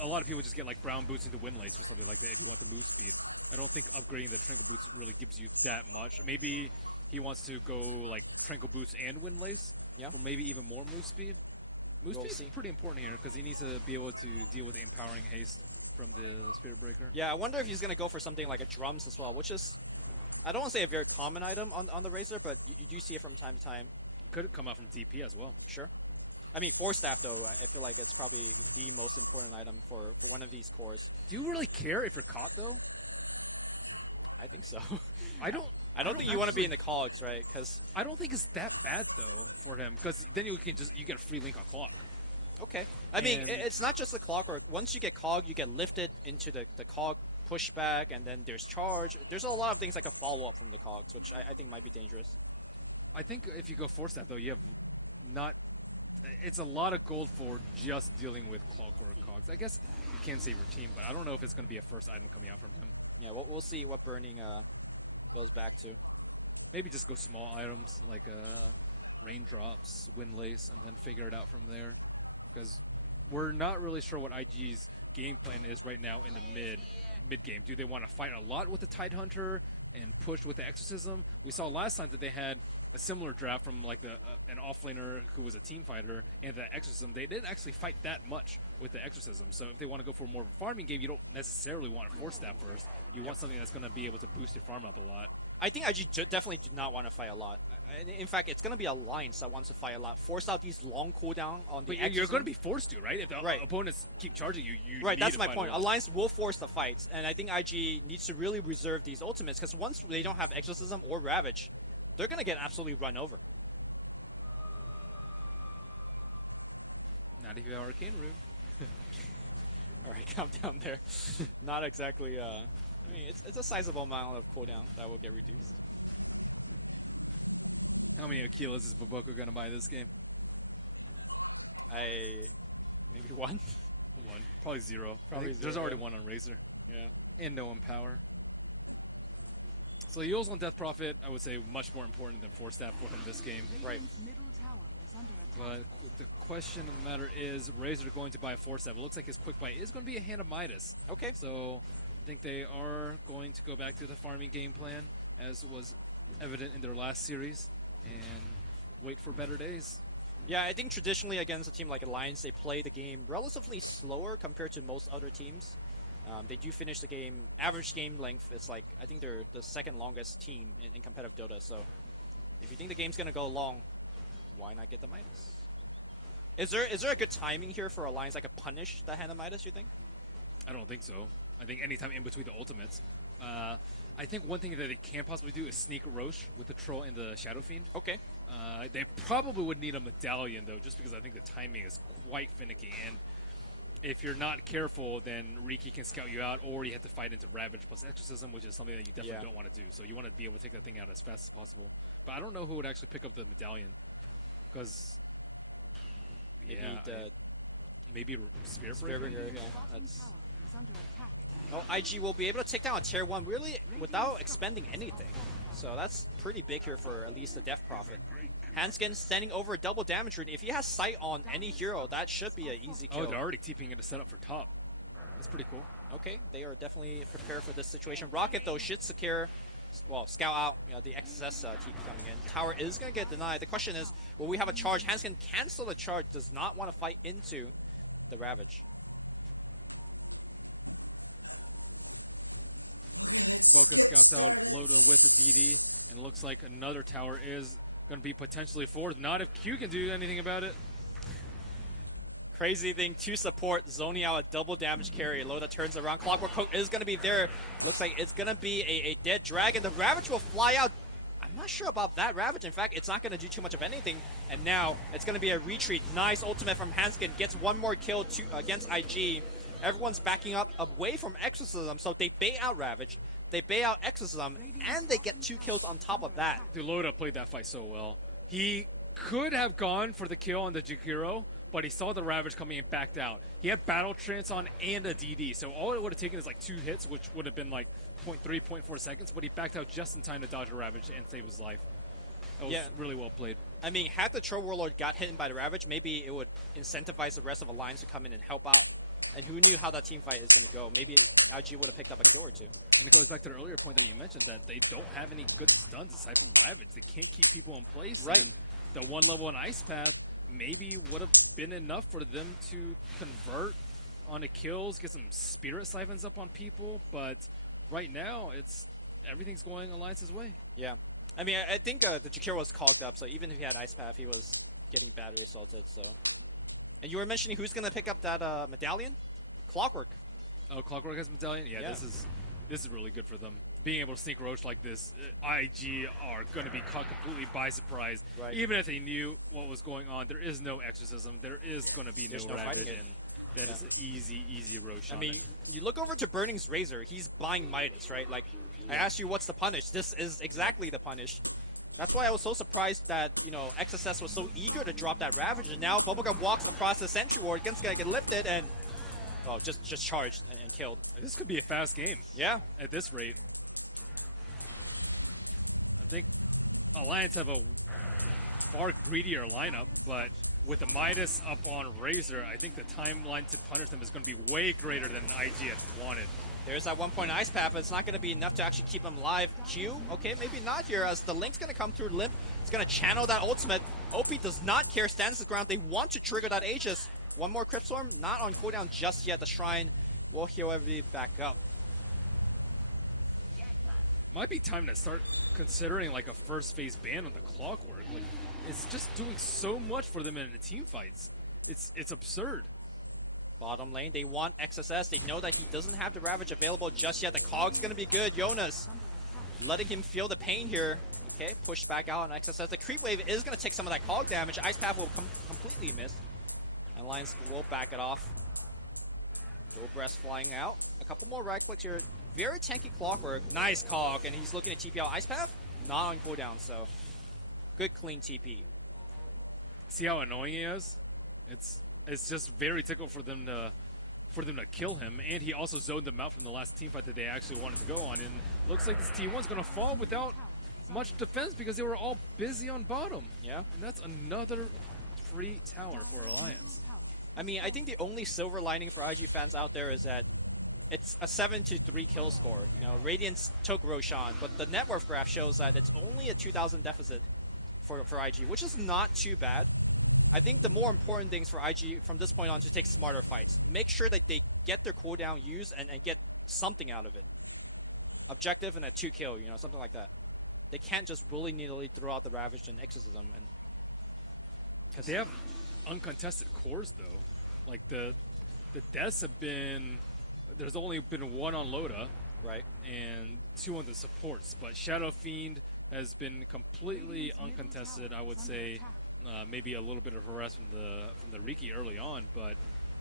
a lot of people just get like brown boots into Windlace or something like that if you want the move speed. I don't think upgrading the Tranquil Boots really gives you that much. Maybe he wants to go like Tranquil Boots and Windlace, or maybe even more move speed. Move speed is pretty important here because he needs to be able to deal with the empowering haste from the Spirit Breaker. Yeah, I wonder if he's going to go for something like a drums as well, which is, I don't want to say a very common item on the Razor, but you do see it from time to time. Could come out from DP as well. Sure. I mean, Force Staff, though, I feel like it's probably the most important item for one of these cores. Do you really care if you're caught, though? I think so. I don't think you want to be in the cogs, right? Because I don't think it's that bad, though, for him. Because then you get a free link on Clog. Okay. I mean, it's not just the Clockwork. Once you get cog, you get lifted into the cog pushback, and then there's charge. There's a lot of things like a follow-up from the cogs, which I think might be dangerous. I think if you go Force Staff, though, you have not... It's a lot of gold for just dealing with Clockwork cogs. I guess you can save your team, but I don't know if it's going to be a first item coming out from him. Yeah, we'll see what Burning goes back to. Maybe just go small items like Raindrops, Windlace, and then figure it out from there. Because we're not really sure what IG's game plan is right now in the mid game. Do they want to fight a lot with the Tidehunter and push with the Exorcism? We saw last time that they had a similar draft from like an offlaner who was a team fighter and the Exorcism. They didn't actually fight that much with the Exorcism. So if they want to go for more of a farming game, you don't necessarily want to Force Staff first. You want something that's going to be able to boost your farm up a lot. I think IG definitely do not want to fight a lot. In fact, it's going to be Alliance that wants to fight a lot. Force out these long cooldown on the But you're going to be forced to, right? If the opponents keep charging you, right, need that's to my fight point. a lot. Alliance will force the fights, and I think IG needs to really reserve these ultimates, because once they don't have Exorcism or Ravage, they're going to get absolutely run over. Not if you have Arcane Rune. All right, calm down there. Not exactly, I mean, it's a sizable amount of cooldown that will get reduced. How many Aquilas is Baboko going to buy this game? Maybe one. One. Probably zero. Probably There's zero, already yeah. one on Razor. Yeah. And no Empower. So Yule's on Death Prophet, I would say much more important than Force Staff for him this game. Right. But the question of the matter is, Razor going to buy a Force Staff. It looks like his Quick Buy is going to be a Hand of Midas. Okay. So I think they are going to go back to the farming game plan, as was evident in their last series, and wait for better days. Yeah, I think traditionally against a team like Alliance, they play the game relatively slower compared to most other teams. They do finish the game, average game length, it's like, I think they're the second longest team in competitive Dota, so if you think the game's going to go long, why not get the Midas? Is there a good timing here for Alliance that could punish the Hand of Midas, you think? I don't think so. I think anytime in between the ultimates. I think one thing that they can possibly do is sneak Roche with the Troll and the Shadow Fiend. Okay. They probably would need a medallion, though, just because I think the timing is quite finicky. And if you're not careful, then Riki can scout you out, or you have to fight into Ravage plus Exorcism, which is something that you definitely don't want to do. So you want to be able to take that thing out as fast as possible. But I don't know who would actually pick up the medallion, because maybe Spirit Breaker. Yeah, that's. Oh, IG will be able to take down a tier 1 really without expending anything. So that's pretty big here for at least the Death Prophet. Hanskin standing over a double damage rune. If he has sight on any hero, that should be an easy kill. Oh, they're already TPing in to set up for top. That's pretty cool. Okay, they are definitely prepared for this situation. Rocket, though, should secure, well, scout out the XSS TP coming in. Tower is going to get denied. The question is, will we have a charge? Hanskin cancel the charge, does not want to fight into the Ravage. Boca scouts out Loda with a DD, and looks like another tower is going to be potentially forward. Not if Q can do anything about it. Crazy thing to support, zoning out a double damage carry. Loda turns around. Clockwork Coat is going to be there. Looks like it's going to be a dead dragon. The Ravage will fly out. I'm not sure about that Ravage. In fact, it's not going to do too much of anything. And now it's going to be a retreat. Nice ultimate from Hanskin. Gets one more kill against IG. Everyone's backing up away from Exorcism, so they bait out Ravage. They bait out Exorcism, and they get 2 kills on top of that. Dude, Loda played that fight so well. He could have gone for the kill on the Jakiro, but he saw the Ravage coming and backed out. He had Battle Trance on and a DD, so all it would have taken is like 2 hits, which would have been like 0.3, 0.4 seconds, but he backed out just in time to dodge a Ravage and save his life. That was really well played. I mean, had the Troll Warlord got hit by the Ravage, maybe it would incentivize the rest of Alliance to come in and help out. And who knew how that team fight is going to go? Maybe IG would have picked up a kill or 2. And it goes back to the earlier point that you mentioned, that they don't have any good stuns aside from Ravage. They can't keep people in place. Right. And the 1 level in Ice Path maybe would have been enough for them to convert on the kills, get some Spirit Siphons up on people. But right now, everything's going Alliance's way. Yeah. I mean, I think the Jakiro was cogged up, so even if he had Ice Path, he was getting battery assaulted, so... And you were mentioning who's going to pick up that medallion? Clockwork. Oh, Clockwork has medallion? Yeah, this is really good for them. Being able to sneak Roche like this, IG are going to be caught completely by surprise. Right. Even if they knew what was going on, there is no Exorcism. There is going to be no Ravage, and that is an easy Roche. I mean, you look over to Burning's Razor. He's buying Midas, right? Like, I asked you what's the punish. This is exactly the punish. That's why I was so surprised that, XSS was so eager to drop that Ravage, and now Bubblegum walks across the Sentry Ward, gonna get lifted, and just charged and killed. This could be a fast game. Yeah. At this rate. I think Alliance have a far greedier lineup, but with the Midas up on Razor, I think the timeline to punish them is going to be way greater than IGF wanted. There's that 1 point Ice Path, but it's not going to be enough to actually keep him alive. Q, okay, maybe not here, as the Link's going to come through Limp. It's going to channel that ultimate. OP does not care, stands his ground. They want to trigger that Aegis. 1 more Crypt Storm, not on cooldown just yet. The Shrine will, however, be back up. Might be time to start considering like a first phase ban on the Clockwork. Like, it's just doing so much for them in the team fights. It's absurd. Bottom lane, they want XSS. They know that he doesn't have the Ravage available just yet. The Cog's going to be good. Jonas letting him feel the pain here. Okay, pushed back out on XSS. The Creep Wave is going to take some of that Cog damage. Ice Path will completely miss. And Alliance will back it off. Dual Breast flying out. A couple more right clicks here. Very tanky Clockwork. Nice Cog, and he's looking to TP out Ice Path. Not on cooldown, so good clean TP. See how annoying he is? It's just very tickled for them to kill him, and he also zoned them out from the last team fight that they actually wanted to go on. And looks like this T1's going to fall without much defense because they were all busy on bottom. Yeah, and that's another free tower for Alliance. I mean, I think the only silver lining for IG fans out there is that it's a 7-3 kill score. Radiance took Roshan, but the net worth graph shows that it's only a 2,000 deficit for IG, which is not too bad. I think the more important things for IG from this point on to take smarter fights. Make sure that they get their cooldown used and get something out of it. Objective and a 2 kill, something like that. They can't just willy-nilly throw out the Ravage and Exorcism. And they have uncontested cores though. Like the deaths have been, there's only been 1 on Loda, Right. and 2 on the supports. But Shadow Fiend has been completely uncontested. I would say maybe a little bit of harass from the Riki early on, but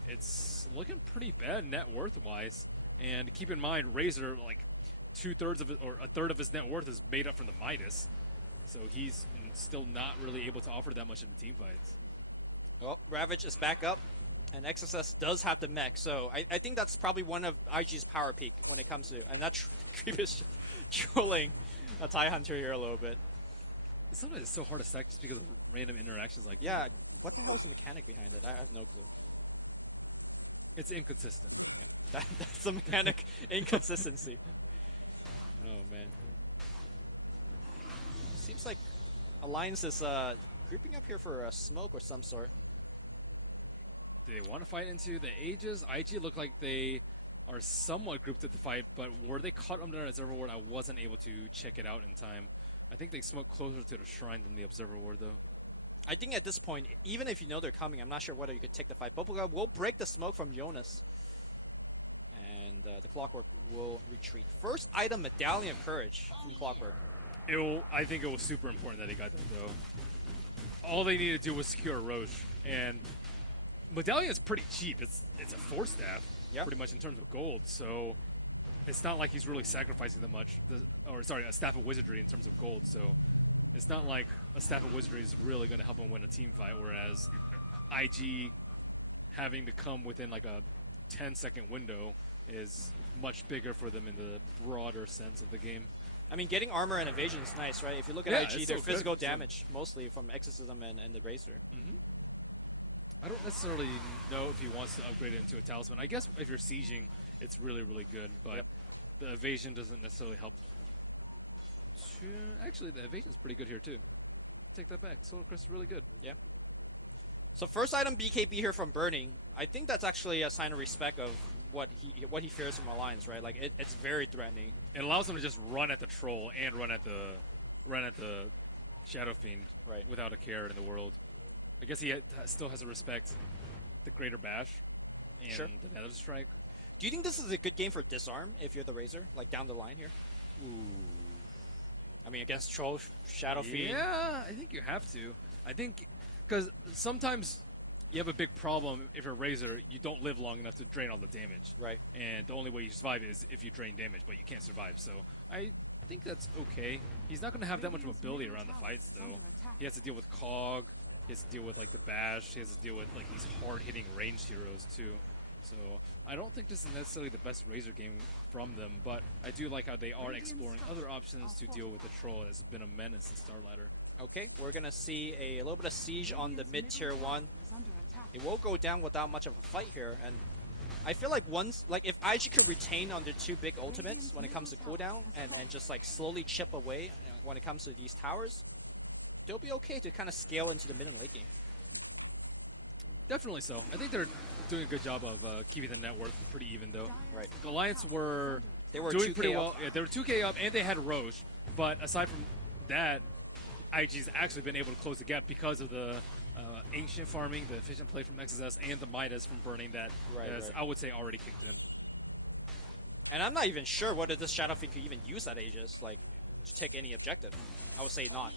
it's looking pretty bad net worth wise. And keep in mind, Razor, like 2/3 of it or 1/3 of his net worth is made up from the Midas, so he's still not really able to offer that much in the team fights. Well, Ravage is back up, and XSS does have the mech, so I think that's probably one of IG's power peak when it comes to, and that Creep is trolling a TIE Hunter here a little bit. Sometimes it's so hard to stack just because of random interactions like Yeah, what the hell's the mechanic behind it? I have no clue. it's inconsistent. Yeah, that's the mechanic inconsistency. Oh man. Seems like Alliance is grouping up here for a smoke or some sort. Do they want to fight into the Aegis? IG look like they are somewhat grouped at the fight, but were they caught under an Observer Ward? I wasn't able to check it out in time. I think they smoked closer to the Shrine than the Observer Ward, though. I think at this point, even if you know they're coming, I'm not sure whether you could take the fight. Bubblegum will break the smoke from Jonas. And the Clockwork will retreat. First item, Medallion of Courage from Clockwork. I think it was super important that he got that, though. All they needed to do was secure a Roche, and Medallion is pretty cheap. It's a 4-staff, Yep. pretty much in terms of gold, so it's not like he's really sacrificing that much. A Staff of Wizardry in terms of gold, so it's not like a Staff of Wizardry is really going to help him win a team fight, whereas IG having to come within like a 10-second window is much bigger for them in the broader sense of the game. I mean, getting armor and evasion is nice, right? If you look at Yeah, IG, it's they're so good. physical So- damage, mostly from Exorcism and the Bracer. I don't necessarily know if he wants to upgrade it into a talisman. I guess if you're sieging, it's really, really good, but Yep. the evasion doesn't necessarily help. Actually, the evasion is pretty good here, too. Take that back. Solar Crest is really good. So first item BKB here from Burning. I think that's actually a sign of respect of what he fears from Alliance, right? Like it's very threatening. It allows him to just run at the Troll and run at the Shadow Fiend Right. without a care in the world. I guess he still has to respect the Greater Bash and Sure. the Nether Strike. Do you think this is a good game for disarm if you're the Razor, like down the line here? Ooh. I mean, against Troll, Shadow Fiend. Yeah, I think you have to. I think because sometimes you have a big problem if you're a Razor, you don't live long enough to drain all the damage. Right. And the only way you survive is if you drain damage, but you can't survive. So I think that's okay. He's not going to have that much mobility around the fights, though. He has to deal with Cog. He has to deal with like the Bash. He has to deal with like these hard-hitting ranged heroes too. So I don't think this is necessarily the best Razor game from them, but I do like how they are exploring other options to deal with the Troll. It's been a menace in Star Ladder. Okay, we're gonna see a little bit of siege on the mid tier 1. It will go down without much of a fight here, and I feel like if IG could retain on their 2 big ultimates when it comes to cooldown and just like slowly chip away when it comes to these towers, they'll be okay to kind of scale into the mid and late game. Definitely so. I think they're doing a good job of keeping the net worth pretty even, though. Right. The Alliance were They were doing 2K pretty up. well. Yeah, they were 2K up, and they had Roche. But aside from that, IG's actually been able to close the gap because of the ancient farming, the efficient play from XSS, and the Midas from Burning that has, Right. I would say, already kicked in. And I'm not even sure whether this Shadow Fiend could even use that Aegis, like, to take any objective. I would say not.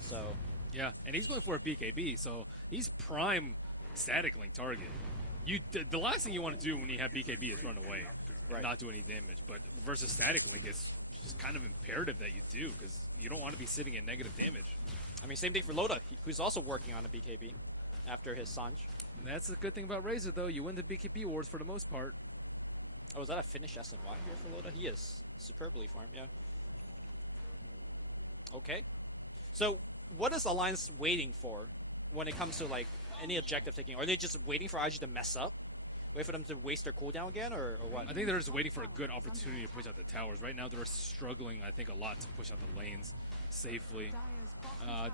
So, Yeah, and he's going for a BKB, so he's prime static link target. The last thing you want to do when you have BKB is run away Right. and not do any damage. But versus static link, it's just kind of imperative that you do because you don't want to be sitting at negative damage. I mean, same thing for Loda, who's also working on a BKB after his Sanj. And that's the good thing about Razor, though. You win the BKB wars for the most part. Oh, is that a finished SNY here for Loda? He is superbly farmed, yeah. Okay. So, what is Alliance waiting for when it comes to, like, any objective taking? Are they just waiting for IG to mess up? Wait for them to waste their cooldown again, or what? I think they're just waiting for a good opportunity to push out the towers. Right now, they're struggling, I think, a lot to push out the lanes safely.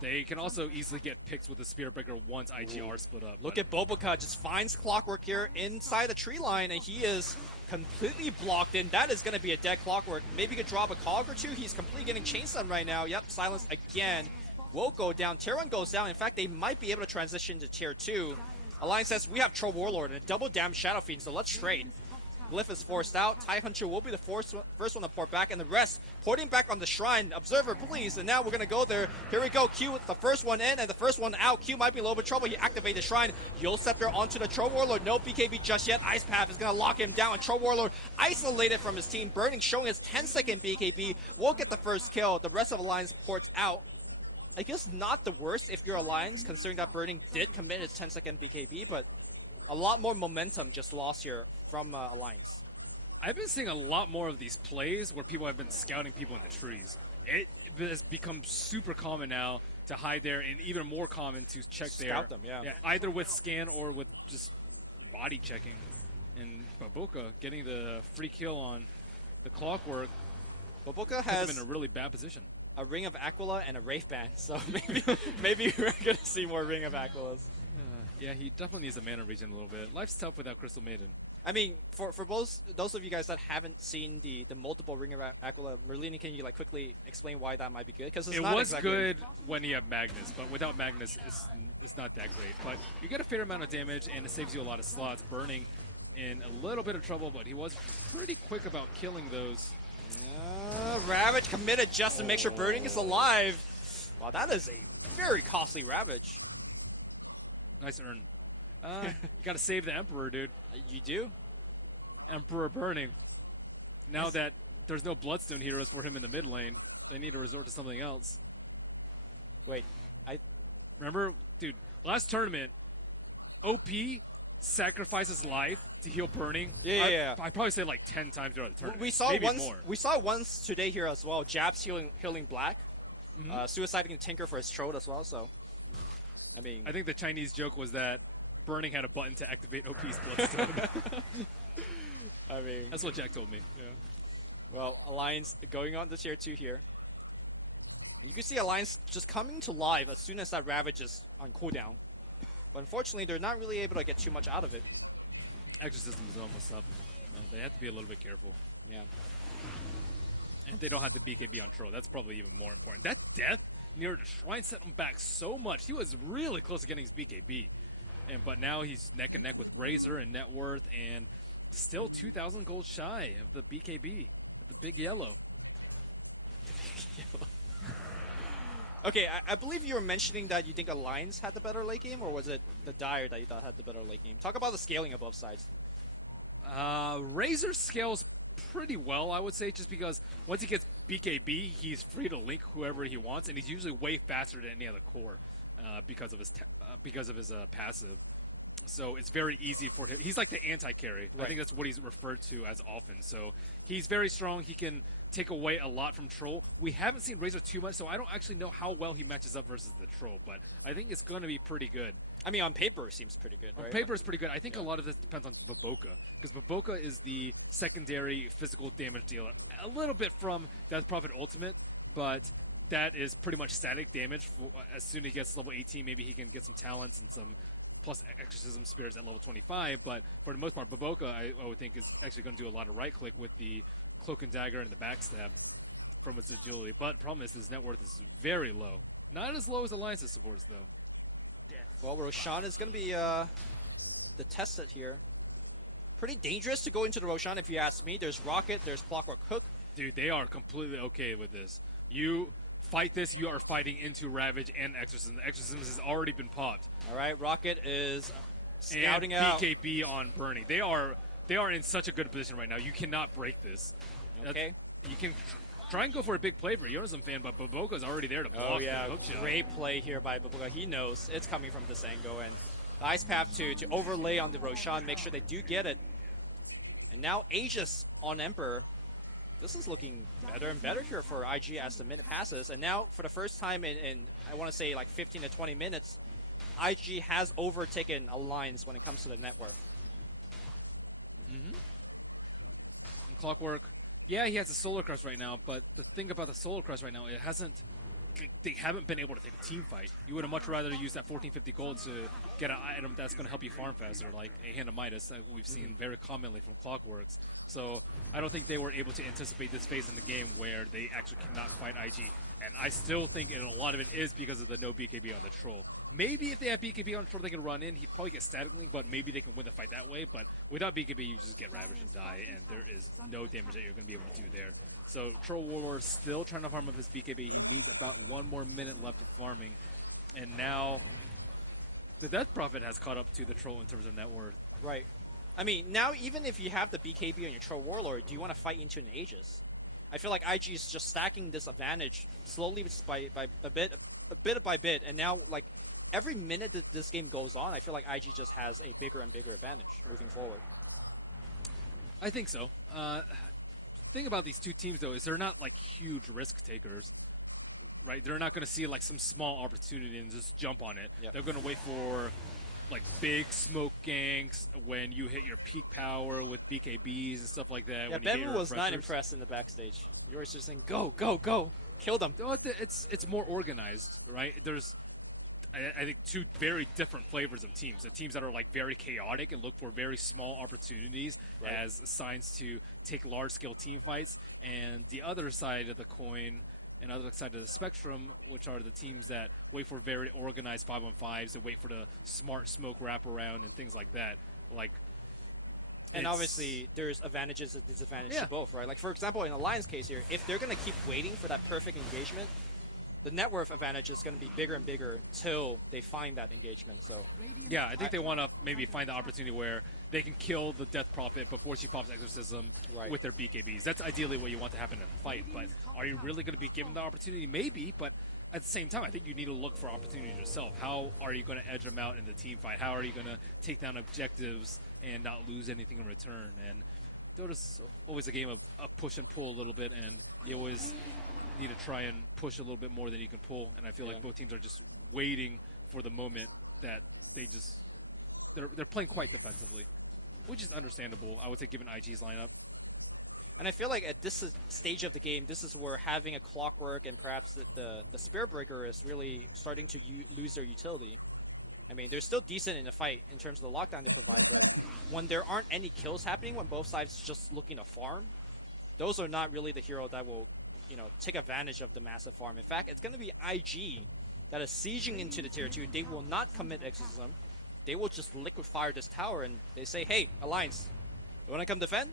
They can also easily get picked with the Spirit Breaker once IGR split up. Look at Boboka, just finds Clockwork here inside the tree line, and he is completely blocked in. That is going to be a dead Clockwork. Maybe he could drop a cog or two. He's completely getting chainstun right now. Yep, silence again. will go down. Tier 1 goes down. In fact, they might be able to transition to Tier 2. Alliance says, we have Troll Warlord and a double damn Shadow Fiend, so let's trade. Glyph is forced out. TIE Hunter will be the first one to port back, and the rest porting back on the Shrine. Observer, please. And now we're going to go there. Here we go. Q with the first one in and the first one out. Q might be a little bit trouble. He activated the Shrine. Yule Scepter onto the Troll Warlord. No BKB just yet. Ice Path is going to lock him down. And Troll Warlord isolated from his team. Burning showing his 10-second BKB. Will get the first kill. The rest of Alliance ports out. I guess not the worst if you're Alliance, considering that Burning did commit his 10-second BKB, but a lot more momentum just lost here from Alliance. I've been seeing a lot more of these plays where people have been scouting people in the trees. It has become super common now to hide there, and even more common to check there. Scout them, yeah. Either with scan or with just body checking. And Baboka getting the free kill on the Clockwork. Baboka Puts him has in a really bad position. a Ring of Aquila and a Wraith Band, so maybe we're going to see more Ring of Aquilas. Yeah, he definitely needs a mana regen a little bit. Life's tough without Crystal Maiden. I mean, for those of you guys that haven't seen the multiple Ring of Aquila, Merlini, can you like quickly explain why that might be good? Because it was good when you have Magnus, but without Magnus, it's not that great. But you get a fair amount of damage, and it saves you a lot of slots. Burning in a little bit of trouble, but he was pretty quick about killing those. Ravage committed just to make sure Burning is alive. Wow, that is a very costly Ravage. Nice earn. You gotta save the Emperor, dude. You do? Emperor Burning. Now that there's no Bloodstone heroes for him in the mid lane, they need to resort to something else. Wait, Remember, dude, last tournament, OP sacrifices life to heal Burning. Yeah. I probably said like 10 times throughout the tournament. We saw maybe once. more. We saw once today here as well. Jabs healing Black, suiciding Tinker for his throat as well. So, I mean, I think the Chinese joke was that Burning had a button to activate OP's Bloodstone. I mean, That's what Jack told me. Yeah. well, Alliance going on to Tier 2 here. You can see Alliance just coming to live as soon as that Ravage is on cooldown. But unfortunately, they're not really able to get too much out of it. Exorcism is almost up. They have to be a little bit careful. Yeah. And they don't have the BKB on Troll. That's probably even more important. That death near the Shrine set him back so much. He was really close to getting his BKB. But now he's neck and neck with Razor and Net Worth, and still 2,000 gold shy of the BKB at the big yellow. Okay, I believe you were mentioning that you think Alliance had the better late game, or was it the Dire that you thought had the better late game? Talk about the scaling of both sides. Razor scales pretty well, I would say, just because once he gets BKB, he's free to link whoever he wants, and he's usually way faster than any other core because of his passive. So it's very easy for him. He's like the anti-carry. Right. I think that's what he's referred to as often. So he's very strong. He can take away a lot from Troll. We haven't seen Razor too much, so I don't actually know how well he matches up versus the Troll, but I think it's going to be pretty good. I mean, on paper, it seems pretty good, right? On paper, it's pretty good. I think a lot of this depends on Baboka, because Baboka is the secondary physical damage dealer. A little bit from Death Prophet Ultimate, but that is pretty much static damage. As soon as he gets level 18, maybe he can get some talents and some plus Exorcism Spirits at level 25. But for the most part, Baboka, I would think, is actually going to do a lot of right-click with the Cloak and Dagger and the backstab from its agility. But the problem is his net worth is very low. Not as low as Alliance's supports, though. Well, Roshan is going to be the test set here. Pretty dangerous to go into the Roshan, if you ask me. There's Rocket, there's Clockwork Cook. Dude, they are completely okay with this. You fight this, you are fighting into Ravage and Exorcism. The Exorcism has already been popped. All right, Rocket is scouting and out. BKB on Bernie. They are in such a good position right now. You cannot break this. Okay. You can try and go for a big play for a Yonism fan, but Baboka's already there to block the hook shot. Great play here by Baboka. He knows it's coming from this angle, and the Ice Path to overlay on the Roshan, make sure they do get it. And now Aegis on Emperor. This is looking better and better here for IG as the minute passes. And now, for the first time in I want to say like 15 to 20 minutes, IG has overtaken Alliance when it comes to the net worth. And Clockwork, yeah, he has a Solar Crest right now, but the thing about the Solar Crest right now, it hasn't they haven't been able to take a team fight. You would have much rather used that 1450 gold to get an item that's going to help you farm faster, like a Hand of Midas that we've seen very commonly from Clockworks. So I don't think they were able to anticipate this phase in the game where they actually cannot fight IG. And I still think a lot of it is because of the no BKB on the Troll. Maybe if they have BKB on the Troll, they can run in. He'd probably get static link, but maybe they can win the fight that way. But without BKB, you just get Ravaged and die, and there is no damage that you're going to be able to do there. So Troll Warlord still trying to farm up his BKB. He needs about 1 more minute left of farming. And now the Death Prophet has caught up to the Troll in terms of net worth. Right. I mean, now even if you have the BKB on your Troll Warlord, do you want to fight into an Aegis? I feel like IG is just stacking this advantage slowly by a bit by bit, and now like every minute that this game goes on, I feel like IG just has a bigger and bigger advantage moving forward. I think so. Thing about these two teams though is they're not like huge risk takers, right? They're not going to see like some small opportunity and just jump on it. Yep. They're going to wait for like big smoke ganks when you hit your peak power with BKBs and stuff like that. Yeah, when you get Ben your was not refreshers. impressed in the backstage. You were just saying, go, go, go, kill them. No, it's more organized, right? There's, I think, two very different flavors of teams. The teams that are like very chaotic and look for very small opportunities Right. as signs to take large-scale team fights, and the other side of the coin and other side of the spectrum, which are the teams that wait for very organized 5-on-5s and wait for the smart smoke wraparound and things like that. Like, And it's- obviously, there's advantages and disadvantages Yeah. to both, right? Like, for example, in Alliance case here, if they're going to keep waiting for that perfect engagement, the net worth advantage is going to be bigger and bigger till they find that engagement. So, yeah, I think they want to maybe find the opportunity where they can kill the Death Prophet before she pops Exorcism Right. with their BKBs. That's ideally what you want to happen in a fight, but are you really going to be given the opportunity? Maybe, but at the same time, I think you need to look for opportunities yourself. How are you going to edge them out in the team fight? How are you going to take down objectives and not lose anything in return? And Dota's always a game of push and pull a little bit, and you always need to try and push a little bit more than you can pull. And I feel Yeah. like both teams are just waiting for the moment that they're playing quite defensively, which is understandable, I would say, given IG's lineup. and I feel like at this stage of the game, this is where having a Clockwork and perhaps the Spirit Breaker is really starting to lose their utility. I mean, they're still decent in the fight in terms of the lockdown they provide, but when there aren't any kills happening, when both sides just looking to farm, those are not really the hero that will, take advantage of the massive farm. In fact, it's going to be IG that is sieging into the tier 2. They will not commit Exorcism. They will just liquid fire this tower, and they say, hey, Alliance, you want to come defend?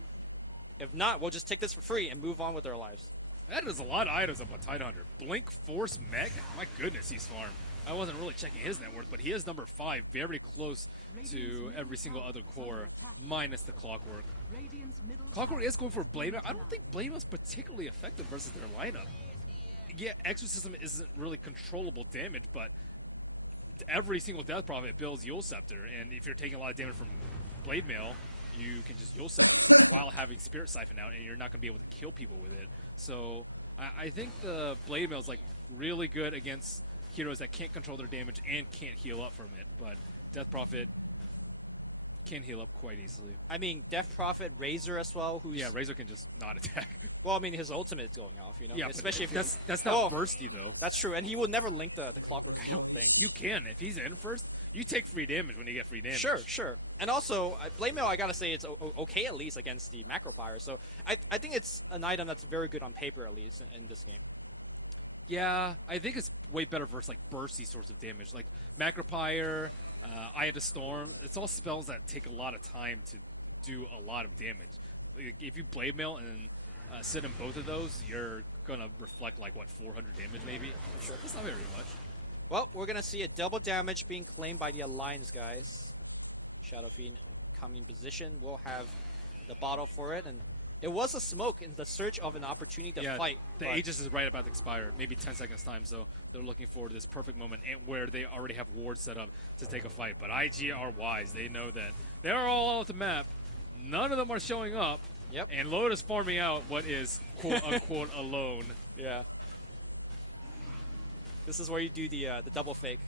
If not, we'll just take this for free and move on with our lives. That is a lot of items up on Tidehunter. Blink Force Mech? My goodness, he's farmed. I wasn't really checking his net worth, but he is number 5, very close to every single other core, minus the Clockwork. Clockwork is going for Blade Mail. I don't think Blade Mail is particularly effective versus their lineup. Yeah, Exorcism isn't really controllable damage, but every single Death Prophet builds Yule Scepter, and if you're taking a lot of damage from Blade Mail, you can just Yule Scepter yourself while having Spirit Siphon out, and you're not going to be able to kill people with it. So I think the Blade Mail is like really good against heroes that can't control their damage and can't heal up from it, but Death Prophet can heal up quite easily. I mean, Death Prophet, Razor as well, who's... Yeah, Razor can just not attack. Well, I mean, his ultimate is going off, Yeah, especially but if that's not bursty though. That's true, and he will never link the Clockwork, I don't think. You can if he's in first. You take free damage when you get free damage. Sure. And also, Blade Mail, I gotta say, it's okay at least against the Macro Pyre, so I think it's an item that's very good on paper at least in this game. Yeah, I think it's way better versus like bursty sorts of damage, like Macropyre, Eye of the Storm. It's all spells that take a lot of time to do a lot of damage. Like, if you Blade Mail and sit in both of those, you're gonna reflect like what 400 damage maybe. Sure. That's not very much. Well, we're gonna see a double damage being claimed by the Alliance guys. Shadow Fiend coming in position. We'll have the bottle for it, and it was a smoke in the search of an opportunity to fight. The but- Aegis is right about to expire, maybe 10 seconds time, so they're looking forward to this perfect moment and where they already have wards set up to take a fight. But IG are wise. They know that they're all off the map. None of them are showing up. Yep. And Lotus farming out what is quote-unquote alone. Yeah. This is where you do the double fake,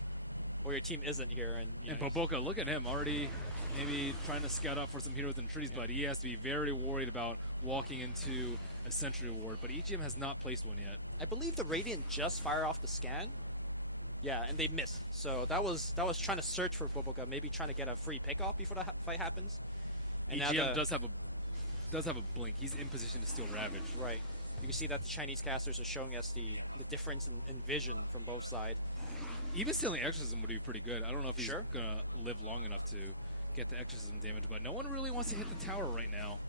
where your team isn't here, and And Boboka, look at him already maybe trying to scout out for some heroes in the trees, but he has to be very worried about walking into a Sentry Ward. But EGM has not placed one yet. I believe the Radiant just fired off the scan. Yeah, and they missed. So that was trying to search for Boboka, maybe trying to get a free pickoff before the fight happens. And now EGM does have a blink. He's in position to steal Ravage. Right. You can see that the Chinese casters are showing us the difference in vision from both sides. Even stealing Exorcism would be pretty good. I don't know if he's Sure. gonna live long enough to get the Exorcism damage, but no one really wants to hit the tower right now.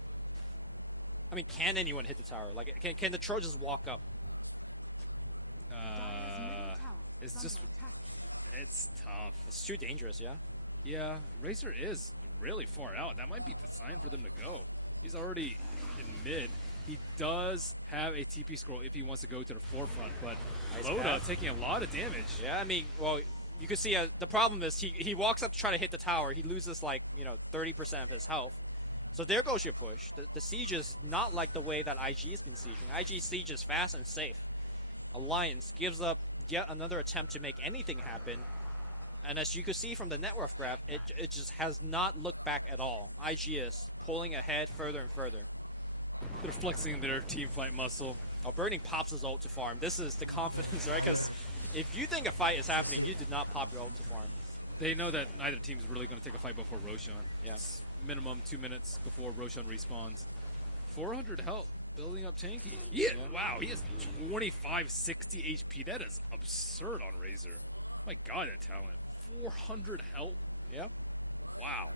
I mean, can anyone hit the tower? Like, can the Troll just walk up? It's just, it's tough. It's too dangerous, yeah? Yeah, Razor is really far out. That might be the sign for them to go. He's already in mid. He does have a TP scroll if he wants to go to the forefront, but Nice Loda pass. taking a lot of damage. Yeah, I mean, well, you can see the problem is he walks up to try to hit the tower. He loses, like, 30% of his health. So there goes your push. The siege is not like the way that IG has been sieging. IG siege is fast and safe. Alliance gives up yet another attempt to make anything happen. And as you can see from the net worth graph, it just has not looked back at all. IG is pulling ahead further and further. They're flexing their team fight muscle. Oh, Burning pops his ult to farm. This is the confidence, right? Because if you think a fight is happening, you did not pop your ult to farm. They know that neither team is really going to take a fight before Roshan. Yeah. It's minimum 2 minutes before Roshan respawns. 400 health, building up tanky. Yeah, wow, he has 2560 HP. That is absurd on Razor. My god, that talent. 400 health? Yeah. Wow.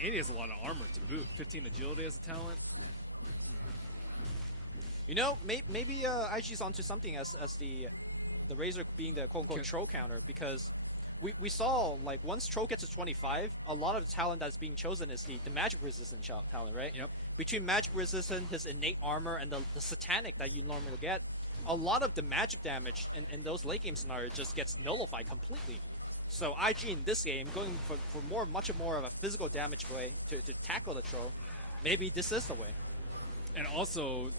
And he has a lot of armor to boot. 15 agility as a talent. Maybe IG's onto something as the Razor being the quote-unquote troll counter, because we saw, like, once troll gets to 25, a lot of the talent that's being chosen is the magic resistant talent, right? Yep. Between magic resistant, his innate armor, and the satanic that you normally get, a lot of the magic damage in those late game scenarios just gets nullified completely. So IG in this game, going for much more of a physical damage way to tackle the troll, maybe this is the way. And also,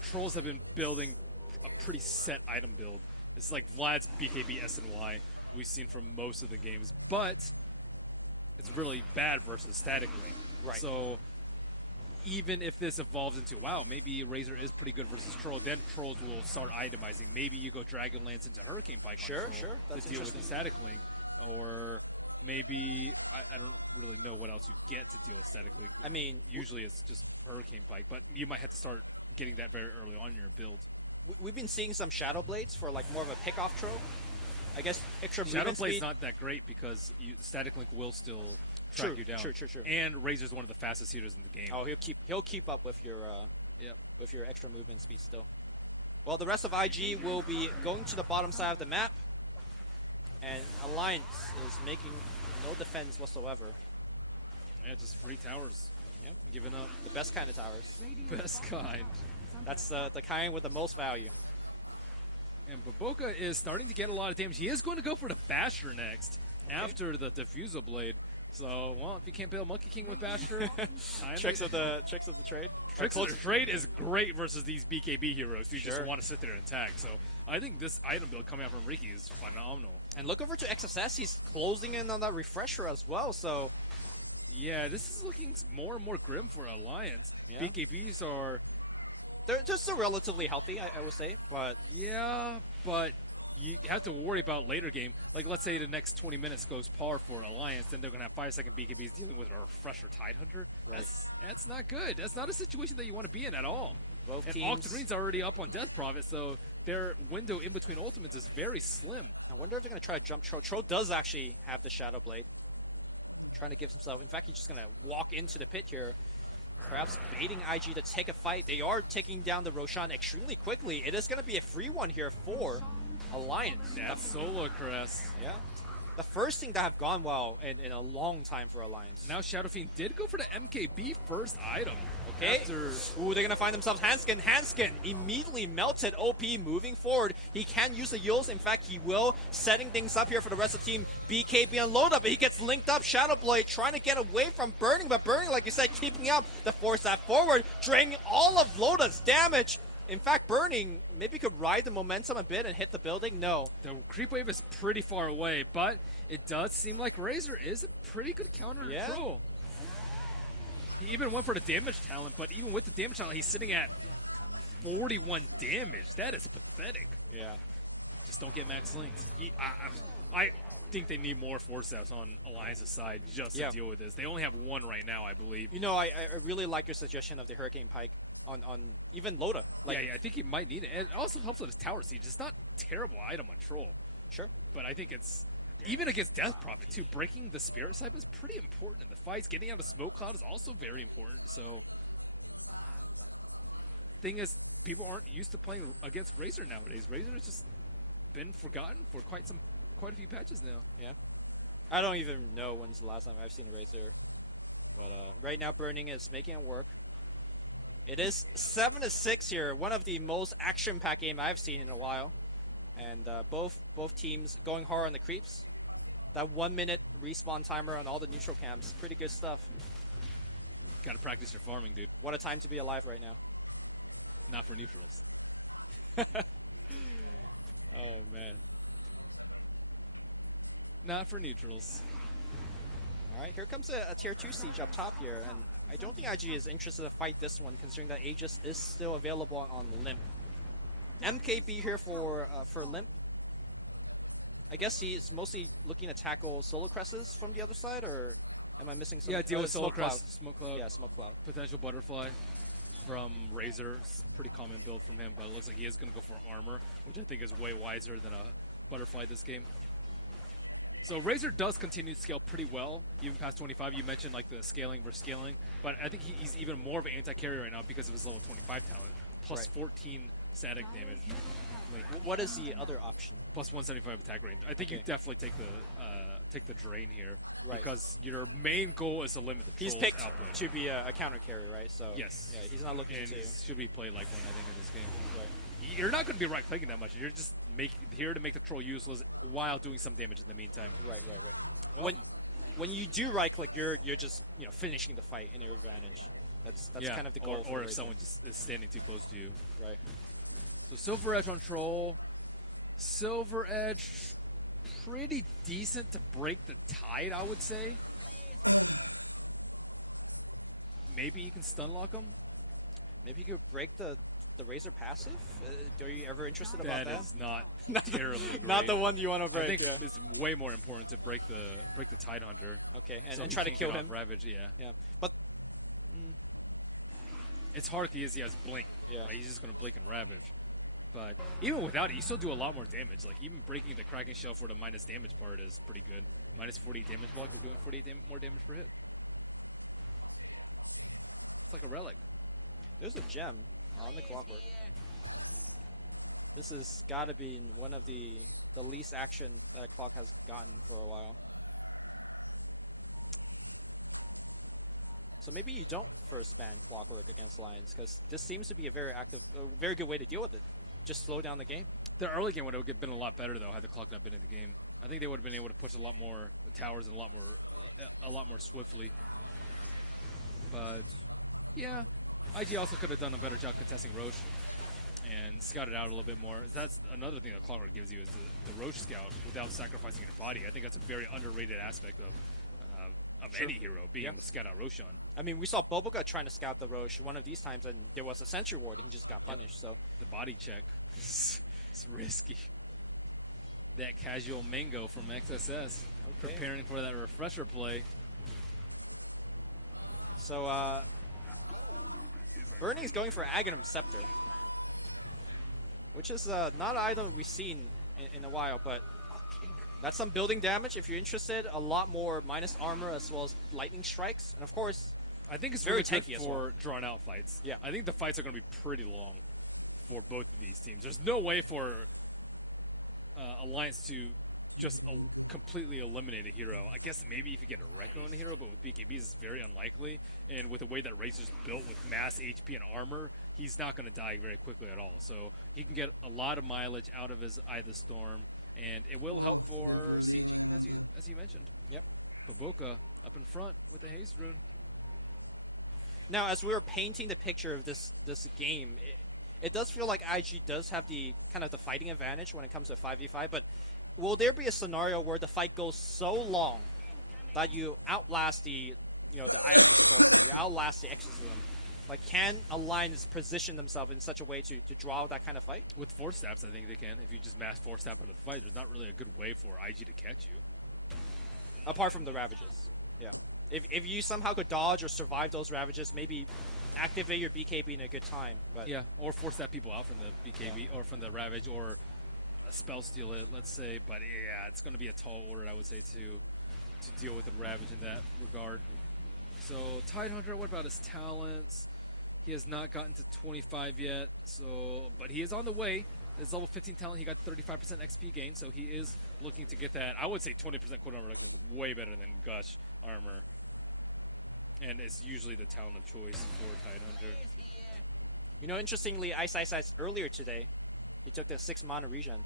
trolls have been building a pretty set item build. It's like Vlad's BKB SNY we've seen from most of the games, but it's really bad versus static link. Right. So even if this evolves into, wow, maybe Razor is pretty good versus Troll, then Trolls will start itemizing. Maybe you go Dragonlance into Hurricane Pike Sure, on Troll that's to deal with the static link. Or maybe, I don't really know what else you get to deal with static link. I mean, usually it's just Hurricane Pike, but you might have to start getting that very early on in your build. we've been seeing some Shadow Blades for, like, more of a pick-off troll. I guess extra Shadow movement Blade's speed. not that great because static link will still track you down. True. And Razor's one of the fastest healers in the game. Oh, he'll keep up with your Yep. with your extra movement speed still. Well, the rest of IG will be going to the bottom side of the map, and Alliance is making no defense whatsoever. Yeah, just free towers. Yep. Giving up. The best kind of towers. Best kind. That's the kind with the most value. And Baboka is starting to get a lot of damage. He is going to go for the Basher next after the Diffusal Blade. So, well, if you can't build Monkey King with Basher, Tricks of the trade. Tricks of the trade is great versus these BKB heroes who just Sure. want to sit there and attack. So I think this item build coming out from Ricky is phenomenal. And look over to XSS. He's closing in on that refresher as well. So Yeah, this is looking more and more grim for Alliance. Yeah. BKBs are, they're still relatively healthy, I would say. But yeah, but you have to worry about later game. Like, let's say the next 20 minutes goes par for Alliance, then they're going to have 5-second BKBs dealing with a refresher Tidehunter. Right. That's not good. That's not a situation that you want to be in at all. both And teams. Octarine's already up on Death Prophet, so their window in between ultimates is very slim. I wonder if they're going to try to jump Troll. Troll does actually have the Shadow Blade. Trying to give himself... In fact, he's just going to walk into the pit here. Perhaps baiting IG to take a fight. They are taking down the Roshan extremely quickly. It is going to be a free one here for Alliance. That's Solo Crest. Yeah. The first thing that have gone well in a long time for Alliance. Now Shadow Fiend did go for the MKB first item. Okay. After Ooh, they're going to find themselves Hanskin. Hanskin immediately melted OP moving forward. He can use the Yules. In fact, he will. Setting things up here for the rest of the team. BKB and load up, but he gets linked up. Shadow Blade trying to get away from Burning, but Burning, like you said, keeping up the force that forward, draining all of Loda's damage. In fact, Burning maybe could ride the momentum a bit and hit the building. No. The creep wave is pretty far away, but it does seem like Razor is a pretty good counter to Troll. He even went for the damage talent, but even with the damage talent, he's sitting at 41 damage. That is pathetic. Yeah. Just don't get max linked. I think they need more forceps on Alliance's side just to deal with this. They only have one right now, I believe. You know, I really like your suggestion of the Hurricane Pike on even Loda. Like, yeah, I think he might need it. It also helps with his tower siege. It's not a terrible item on Troll. Sure. But I think it's, even against Death Prophet too, breaking the Spirit Side is pretty important in the fights. Getting out of Smoke Cloud is also very important. So, thing is, people aren't used to playing against Razor nowadays. Razor has just been forgotten for quite a few patches now. Yeah. I don't even know when's the last time I've seen Razor. But right now, Burning is making it work. It is 7-6 here, one of the most action-packed game I've seen in a while. And both teams going hard on the creeps. That 1 minute respawn timer on all the neutral camps, pretty good stuff. Gotta practice your farming, dude. What a time to be alive right now. Not for neutrals. Oh, man. Not for neutrals. All right, here comes a tier 2 siege up top here, and I don't think IG is interested to fight this one, considering that Aegis is still available on Limp. MKB here for Limp. I guess he's mostly looking to tackle Solar Cresses from the other side, or am I missing something? Yeah, deal with Solar Smoke Cloud. Crest, Smoke Cloud. Yeah, Smoke Cloud. Potential Butterfly from Razor. It's a pretty common build from him, but it looks like he is going to go for armor, which I think is way wiser than a Butterfly this game. So Razor does continue to scale pretty well, even past 25. You mentioned like the scaling versus scaling, but I think he's even more of an anti-carry right now because of his level 25 talent, plus 14 static damage. What is the other option? Plus 175 attack range. I think you definitely take the drain here, right, because your main goal is to limit the He's troll's picked output. to be a counter carry, right? So yes, yeah, he's not looking and to. he should be played like one, I think, in this game. Right. You're not going to be right clicking that much. You're just here to make the troll useless while doing some damage in the meantime. Right. Well, when you do right click, you're just finishing the fight in your advantage. That's kind of the goal. Or if someone just is standing too close to you. Right. So Silver Edge on Troll. Silver Edge, pretty decent to break the tide, I would say. Maybe you can stun lock him. Maybe you could break the Razor passive. Are you ever interested about that? That is not terribly great. Not the one you want to break. I think it's way more important to break the Tide Hunter. Okay, so and try to kill him. Ravage, Yeah, but it's hard because he has Blink. Yeah, right? He's just gonna Blink and Ravage. But even without it, you still do a lot more damage. Like even breaking the Kraken Shell for the minus damage part is pretty good. Minus 40 damage block, we're doing 48 more damage per hit. It's like a relic. There's a gem on the clockwork. This has got to be one of the least action that a clock has gotten for a while. So maybe you don't first ban clockwork against Lions, because this seems to be a very good way to deal with it. Just slow down the game. The early game would have been a lot better though had the clock not been in the game. I think they would have been able to push a lot more towers and a lot more swiftly. But yeah, IG also could have done a better job contesting Roche and scouted out a little bit more. That's another thing that Clockwork gives you is the Roche scout without sacrificing your body. I think that's a very underrated aspect of any hero, being able to scout out Roshan. I mean, we saw Boboga trying to scout the Roche one of these times, and there was a Sentry Ward, and he just got punished. So the body check is risky. That casual Mango from XSS, preparing for that refresher play. So Burning's going for Aghanim Scepter, which is not an item we've seen in a while, but that's some building damage if you're interested. A lot more minus armor as well as lightning strikes, and of course, I think it's very really tanky good as for well. drawn out fights. Yeah, I think the fights are going to be pretty long for both of these teams. There's no way for Alliance to just completely eliminate a hero. I guess maybe if you get a Rekko on a hero, but with BKB it's very unlikely. And with the way that Razor's built with mass HP and armor, he's not going to die very quickly at all. So he can get a lot of mileage out of his Eye of the Storm, and it will help for sieging, as you mentioned. Yep. Baboka up in front with the Haste Rune. Now, as we were painting the picture of this game, it does feel like IG does have the kind of the fighting advantage when it comes to 5v5, but will there be a scenario where the fight goes so long that you outlast the, the Eye of the Storm, you outlast the Exorcism? Like, can Alliance position themselves in such a way to draw that kind of fight? With force stabs, I think they can. If you just mass force stab out of the fight, there's not really a good way for IG to catch you. Apart from the Ravages, yeah. If you somehow could dodge or survive those Ravages, maybe activate your BKB in a good time. But Yeah, or force that people out from the BKB or from the Ravage, or spell steal it, let's say. But yeah, it's going to be a tall order, I would say, to deal with the Ravage in that regard. So Tidehunter, what about his talents? He has not gotten to 25 yet, but he is on the way. His level 15 talent, he got 35% XP gain, so he is looking to get that. I would say 20% cooldown reduction is way better than Gush armor. And it's usually the talent of choice for Tidehunter. Interestingly, Ice earlier today, he took the 6 mana regen.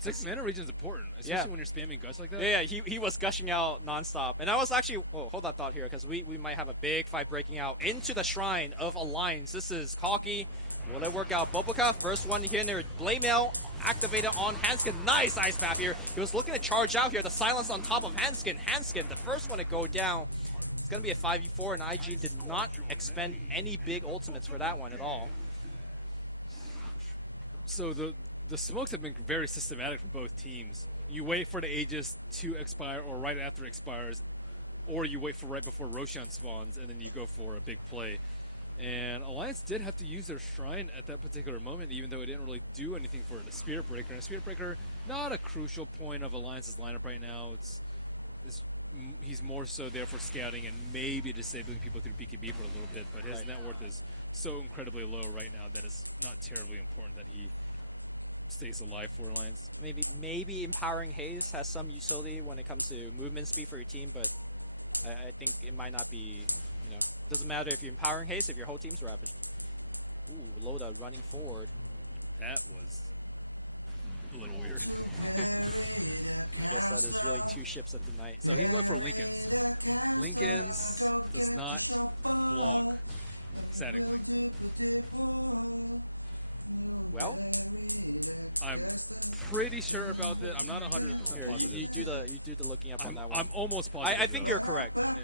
6 mana regen is important, especially when you're spamming Gush like that. Yeah, he was gushing out nonstop. And I was actually, hold that thought here, because we might have a big fight breaking out into the Shrine of Alliance. This is Kalki. Will it work out? Boboka, first one here in there. Blade Mail activated on Hanskin. Nice Ice Path here. He was looking to charge out here. The silence on top of Hanskin. Hanskin, the first one to go down. It's going to be a 5v4, and IG did not expend any big ultimates for that one at all. So the smokes have been very systematic for both teams. You wait for the Aegis to expire or right after it expires, or you wait for right before Roshan spawns, and then you go for a big play. And Alliance did have to use their Shrine at that particular moment, even though it didn't really do anything for the Spirit Breaker. And Spirit Breaker, not a crucial point of Alliance's lineup right now. He's more so there for scouting and maybe disabling people through BKB for a little bit, but his net worth is so incredibly low right now that it's not terribly important that he stays alive for Alliance. Maybe empowering Haze has some utility when it comes to movement speed for your team, but I think it might not be, doesn't matter if you're empowering Haze if your whole team's ravaged. Ooh, Loda running forward. That was a little weird. I guess that is really 2 ships at the night. So he's going for Lincoln's. Lincoln's does not block statically. Well, I'm pretty sure about that. I'm not 100% here, positive. you do the looking up on that one. I'm almost positive. I think though. you're correct. Yeah.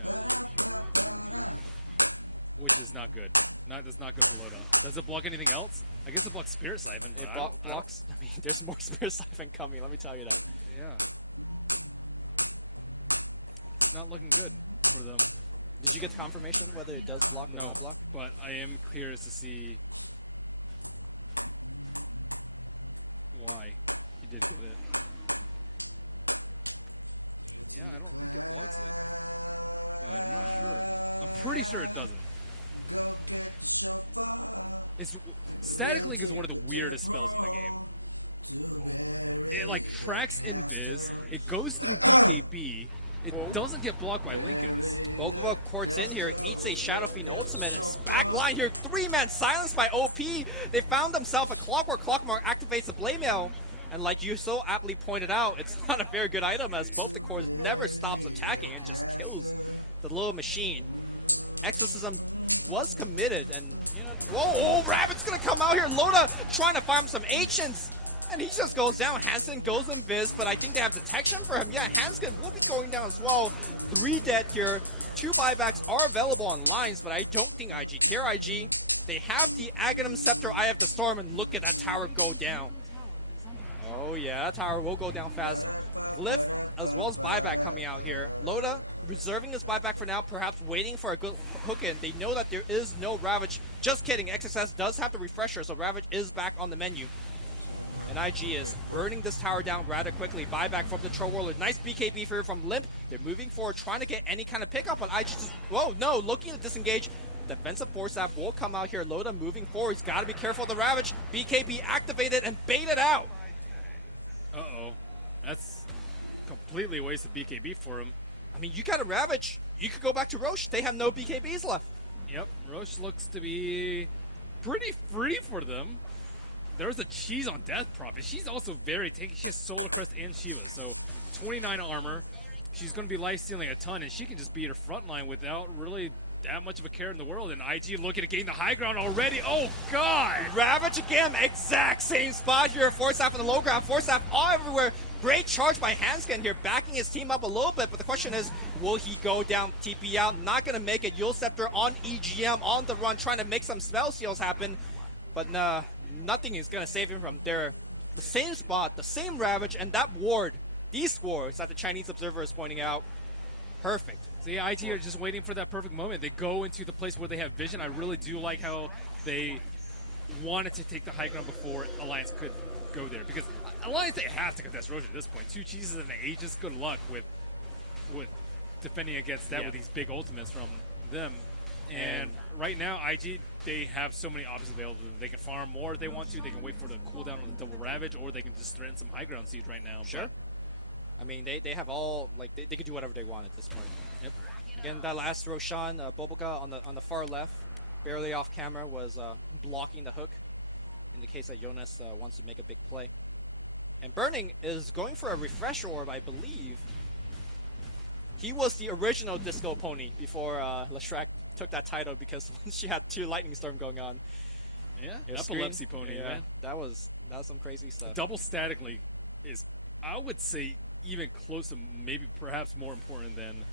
Which is not good. That's not good for Loda. Does it block anything else? I guess it blocks Spirit Siphon. But It blocks. I mean, there's more Spirit Siphon coming. Let me tell you that. Yeah. It's not looking good for them. Did you get the confirmation whether it does block or not block? But I am curious to see why he did get it. Yeah, I don't think it blocks it, but I'm not sure. I'm pretty sure it doesn't. Static Link is one of the weirdest spells in the game. It like tracks Invis, it goes through BKB, it doesn't get blocked by Lincoln's. Bogoba courts in here, eats a Shadow Fiend ultimate, and it's backline here, 3-man silenced by OP. They found themselves a Clockwork. Clockwork activates the Blade Mail, and like you so aptly pointed out, it's not a very good item as both the cores never stops attacking and just kills the little machine. Exorcism was committed, and whoa, Rabbit's gonna come out here. Loda trying to farm some Ancients, and he just goes down. Hansen goes invis, but I think they have detection for him. Yeah, Hansen will be going down as well. 3 dead here. 2 buybacks are available on lines, but I don't think IG care. IG, they have the Aghanim Scepter, Eye of the Storm, and look at that tower go down. Oh yeah, that tower will go down fast. Glyph as well as buyback coming out here. Loda reserving his buyback for now, perhaps waiting for a good hook in. They know that there is no Ravage. Just kidding, XSS does have the refresher, so Ravage is back on the menu. And IG is burning this tower down rather quickly. Buyback from the Troll Warlord. Nice BKB here from Limp. They're moving forward, trying to get any kind of pickup, but IG just, whoa, no, looking to disengage. Defensive force staff will come out here. Loda moving forward. He's got to be careful of the Ravage. BKB activated and baited out. Uh-oh. That's completely wasted BKB for him. I mean, you got a Ravage. You could go back to Roche. They have no BKBs left. Yep, Roche looks to be pretty free for them. There's a Cheese on Death Prophet. She's also very tanky. She has Solar Crest and Shiva, so 29 armor. She's going to be life stealing a ton, and she can just beat her front line without really that much of a care in the world, and IG looking to gain the high ground already. Oh, God! Ravage again, exact same spot here. Forstaff on the low ground, Forstaff all everywhere. Great charge by Hanskin here, backing his team up a little bit, but the question is, will he go down, TP out? Not going to make it. Yule Scepter on EGM, on the run, trying to make some spell seals happen, but nah, nothing is going to save him from there. The same spot, the same Ravage, and that ward, these wards that the Chinese observer is pointing out, perfect. So yeah, IG are just waiting for that perfect moment. They go into the place where they have vision. I really do like how they wanted to take the high ground before Alliance could go there, because Alliance, they have to contest Roche at this point. 2 cheeses and the Aegis, good luck with defending against that with these big ultimates from them. And right now, IG, they have so many options available to them. They can farm more if they want to. They can wait for the cooldown on the double Ravage, or they can just threaten some high ground siege right now. Sure. I mean, they have all, like, they could do whatever they want at this point. Yep. Again, that last Roshan, Boboka on the far left, barely off camera, was blocking the hook in the case that Jonas wants to make a big play. And Burning is going for a refresh orb, I believe. He was the original Disco Pony before Leshrac took that title, because she had 2 Lightning Storm going on. Yeah, Your epilepsy screen, pony, yeah, man. that was some crazy stuff. Double statically is, I would say, even close to maybe perhaps more important than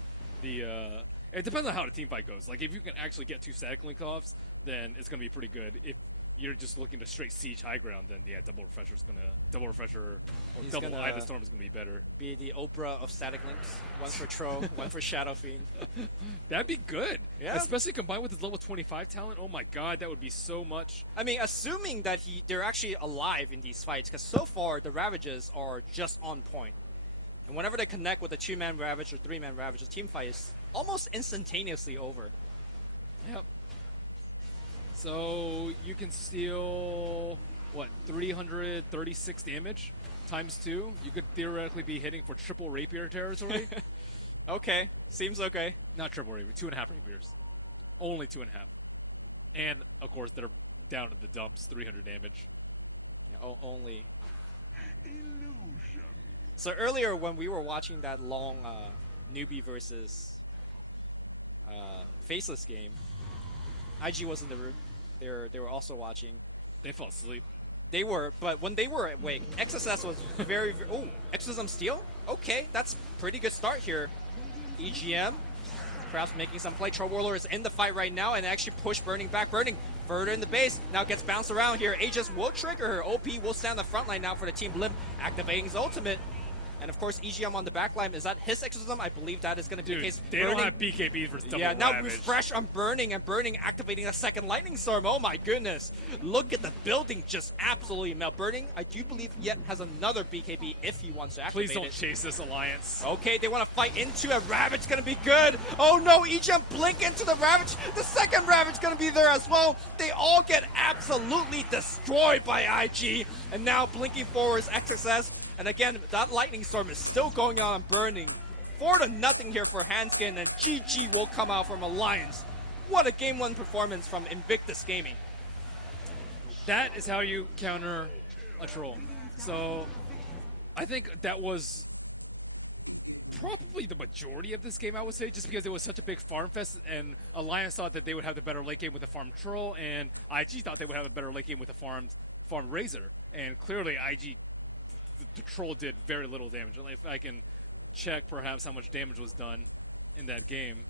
the it depends on how the team fight goes. Like, if you can actually get 2 static link offs, then it's going to be pretty good. If you're just looking to straight siege high ground, then yeah, double refresher or He's double gonna Eye of the Storm is going to be better. Be the Oprah of static links. One for Tro, one for Shadow Fiend. That'd be good. Yeah. Especially combined with his level 25 talent. Oh my god, that would be so much. I mean, assuming that they're actually alive in these fights, because so far the Ravages are just on point. And whenever they connect with a 2-man Ravage or 3-man Ravage, the team fight is almost instantaneously over. Yep. So you can steal, what, 336 damage times 2? You could theoretically be hitting for triple rapier territory. Okay, seems okay. Not triple rapier, 2.5 rapiers. Only 2.5. And, of course, they're down in the dumps, 300 damage. Yeah, only. So earlier when we were watching that long newbie versus faceless game, IG was in the room. They were also watching. They fell asleep. They were, but when they were awake, XSS was very oh, Exorcism Steel? Okay, that's pretty good start here. EGM, perhaps making some play. Troll Warlord is in the fight right now and actually push Burning back. Burning further in the base, now gets bounced around here. Aegis will trigger her. OP will stand on the front line now for the Team Blimp, activating his ultimate. And of course, EGM on the back line. Is that his Exorcism? I believe that is going to be the case. They Burning, don't have BKB for double now Ravage. refresh on Burning, and Burning activating a second Lightning Storm. Oh my goodness. Look at the building just absolutely melt. Burning, I do believe, yet has another BKB if he wants to activate Please don't it. chase this Alliance. Okay, they want to fight into a Ravage, going to be good. Oh no, EGM blink into the Ravage. The second Ravage going to be there as well. They all get absolutely destroyed by IG. And now blinking forward is XSS. And again, that Lightning Storm is still going on Burning. 4-0 here for Hanskin, and GG will come out from Alliance. What a Game 1 performance from Invictus Gaming. That is how you counter a troll. So I think that was probably the majority of this game, I would say, just because it was such a big farm fest, and Alliance thought that they would have the better late game with a farmed troll, and IG thought they would have a better late game with a farmed Razor. And clearly IG, the troll did very little damage. If I can check perhaps how much damage was done in that game.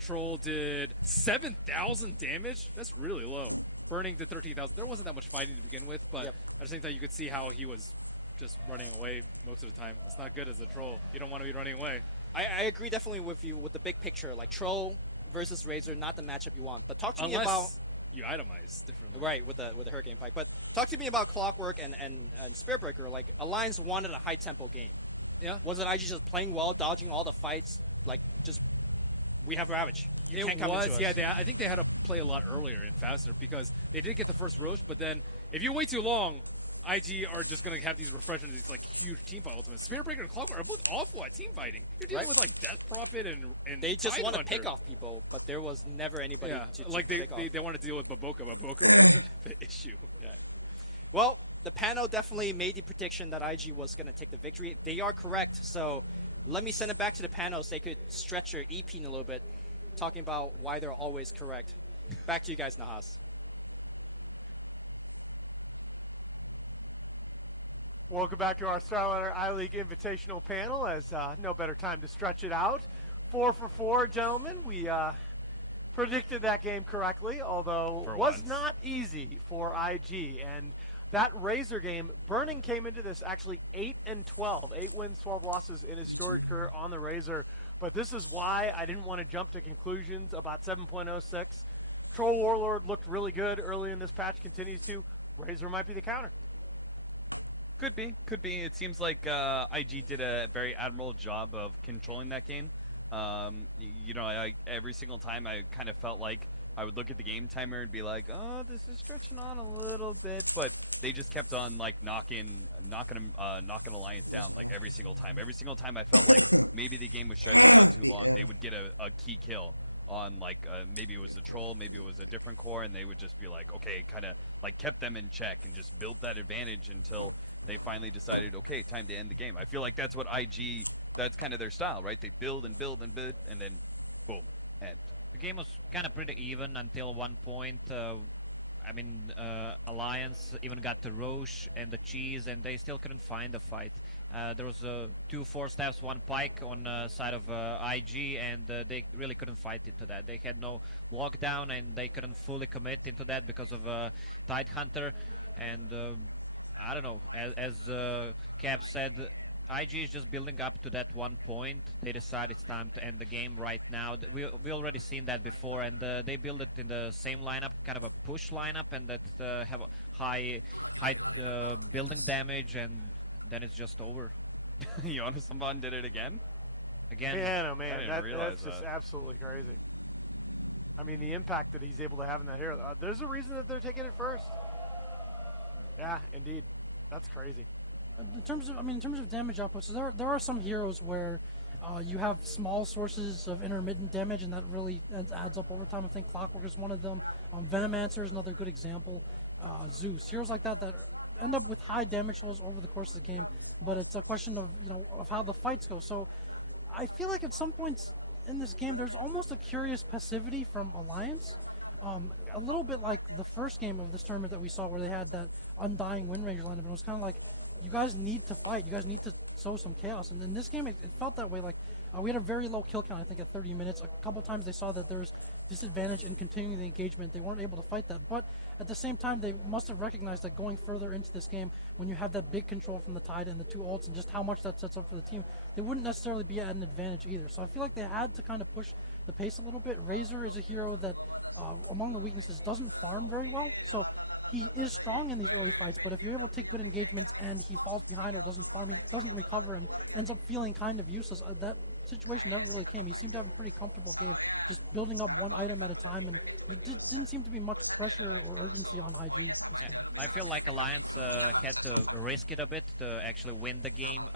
Troll did 7,000 damage. That's really low. Burning did 13,000. There wasn't that much fighting to begin with, but at the same time you could see how he was just running away most of the time. It's not good as a troll. You don't want to be running away. I agree definitely with you with the big picture. Like Troll versus Razor, not the matchup you want. But talk to me about... you itemize differently. Right, with the Hurricane Pike. But talk to me about Clockwork and Spirit Breaker. Like, Alliance wanted a high-tempo game. Yeah. Was it IG just playing well, dodging all the fights? Like, just, we have Ravage. You can't come into us. Yeah, I think they had to play a lot earlier and faster, because they did get the first Roche, but then if you wait too long, IG are just going to have these refreshments, these like huge team fight ultimates. Spirit Breaker and Clockwork are both awful at team fighting. You're dealing with like Death Prophet and they just want to Hunter. pick off people, but there was never anybody to like pick off. they want to deal with Baboka. Baboka wasn't the issue. Yeah. Well, the panel definitely made the prediction that IG was going to take the victory. They are correct, so let me send it back to the panel so they could stretch their EP in a little bit. talking about why they're always correct. Back to you guys, Nahas. Welcome back to our Starliner I-League Invitational panel, as no better time to stretch it out. 4 for 4, gentlemen. We predicted that game correctly, although For was once. not easy for IG. And that Razor game, Burning came into this actually 8-12, 8 wins, 12 losses in his storied career on the Razor. But this is why I didn't want to jump to conclusions about 7.06. Troll Warlord looked really good early in this patch, continues to. Razor might be the counter. Could be, could be. It seems like IG did a very admirable job of controlling that game. You know, every single time I kind of felt like I would look at the game timer and be like, "Oh, this is stretching on a little bit," but they just kept on like knocking Alliance down like every single time. Every single time I felt like maybe the game was stretching out too long, they would get a key kill on like maybe it was the troll, maybe it was a different core, and they would just be like, okay, kind of like kept them in check and just built that advantage until they finally decided, okay, time to end the game. I feel like that's what IG, that's kind of their style, right? They build and build and build, and then boom, end. The game was kind of pretty even until one point. Alliance even got the Roche and the Cheese, and they still couldn't find a fight. There was 2 4-steps, 1 pike on side of IG, and they really couldn't fight into that. They had no lockdown, and they couldn't fully commit into that because of Tide Hunter. And I don't know, as Cap said, IG is just building up to that one point. They decide it's time to end the game right now. We already seen that before, and they build it in the same lineup, kind of a push lineup, and that have a high building damage, and then it's just over. Jonas Samban did it again? Again, Man, oh I man, didn't realize that's just that. absolutely crazy. I mean, the impact that he's able to have in that hero. There's a reason that they're taking it first. Yeah, indeed. That's crazy. In terms of damage output, so there are some heroes where you have small sources of intermittent damage, and that really adds up over time. I think Clockwork is one of them. Venomancer is another good example. Zeus, heroes like that end up with high damage levels over the course of the game, but it's a question of of how the fights go. So I feel like at some points in this game, there's almost a curious passivity from Alliance. A little bit like the first game of this tournament that we saw, where they had that Undying Wind Ranger lineup, and it was kind of like, you guys need to fight. You guys need to sow some chaos. And in this game, it felt that way. Like we had a very low kill count, I think, at 30 minutes. A couple times they saw that there's disadvantage in continuing the engagement. They weren't able to fight that. But at the same time, they must have recognized that going further into this game, when you have that big control from the Tide and the 2 ults, and just how much that sets up for the team, they wouldn't necessarily be at an advantage either. So I feel like they had to kind of push the pace a little bit. Razor is a hero that, among the weaknesses, doesn't farm very well. So he is strong in these early fights, but if you're able to take good engagements and he falls behind or doesn't farm, he doesn't recover and ends up feeling kind of useless. That situation never really came. He seemed to have a pretty comfortable game, just building up one item at a time, and there didn't seem to be much pressure or urgency on IG this game. I feel like Alliance had to risk it a bit to actually win the game.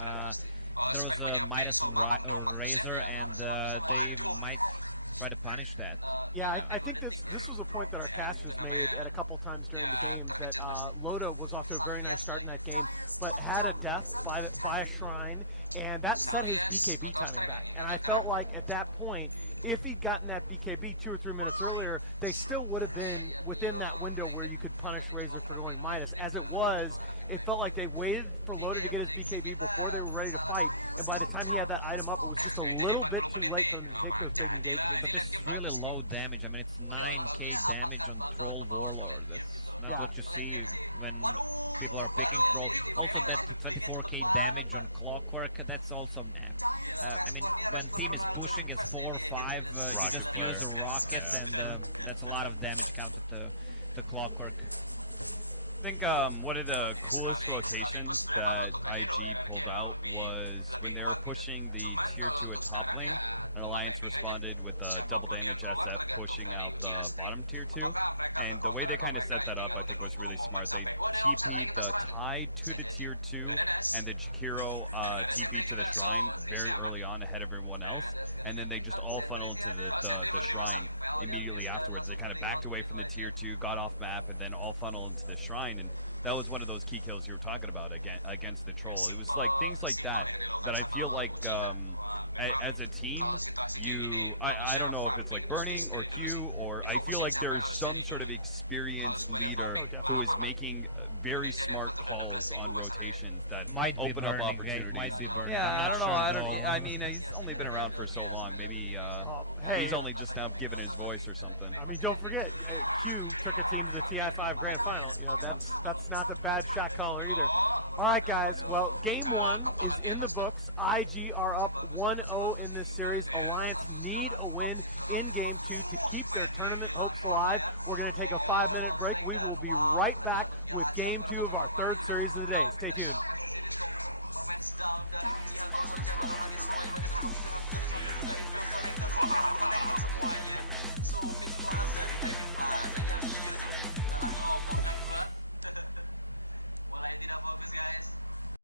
There was a Midas on Razor, and they might try to punish that. Yeah, I think this was a point that our casters made at a couple times during the game, that Loda was off to a very nice start in that game, but had a death by a shrine, and that set his BKB timing back. And I felt like at that point, if he'd gotten that BKB 2 or 3 minutes earlier, they still would have been within that window where you could punish Razor for going Midas. As it was, it felt like they waited for Loda to get his BKB before they were ready to fight, and by the time he had that item up, it was just a little bit too late for them to take those big engagements. But this is really low damage. I mean, it's 9k damage on Troll Warlord. That's not what you see when people are picking Troll. Also, that 24k damage on Clockwork, that's also I mean, when team is pushing as 4 or 5, you just use a rocket, and that's a lot of damage counted to Clockwork. I think one of the coolest rotations that IG pulled out was when they were pushing the tier 2 at top lane. And Alliance responded with a double damage SF pushing out the bottom tier 2. And the way they kind of set that up, I think, was really smart. They TP'd the Tide to the tier 2 and the Jakiro TP to the Shrine very early on ahead of everyone else. And then they just all funneled into the Shrine immediately afterwards. They kind of backed away from the tier 2, got off map, and then all funneled into the Shrine. And that was one of those key kills you were talking about against the Troll. It was like things like that I feel like as a team, I don't know if it's like Burning or Q, or I feel like there's some sort of experienced leader who is making very smart calls on rotations that Might be open up Burning, opportunities. It might be Burning. Yeah, I'm I not don't know. sure I don't. though. I mean, he's only been around for so long. Maybe hey. he's only just now given his voice or something. I mean, don't forget, Q took a team to the TI5 Grand Final. You know, that's not a bad shot caller either. All right, guys. Well, game one is in the books. IG are up 1-0 in this series. Alliance need a win in game two to keep their tournament hopes alive. We're going to take a 5-minute break. We will be right back with game two of our third series of the day. Stay tuned.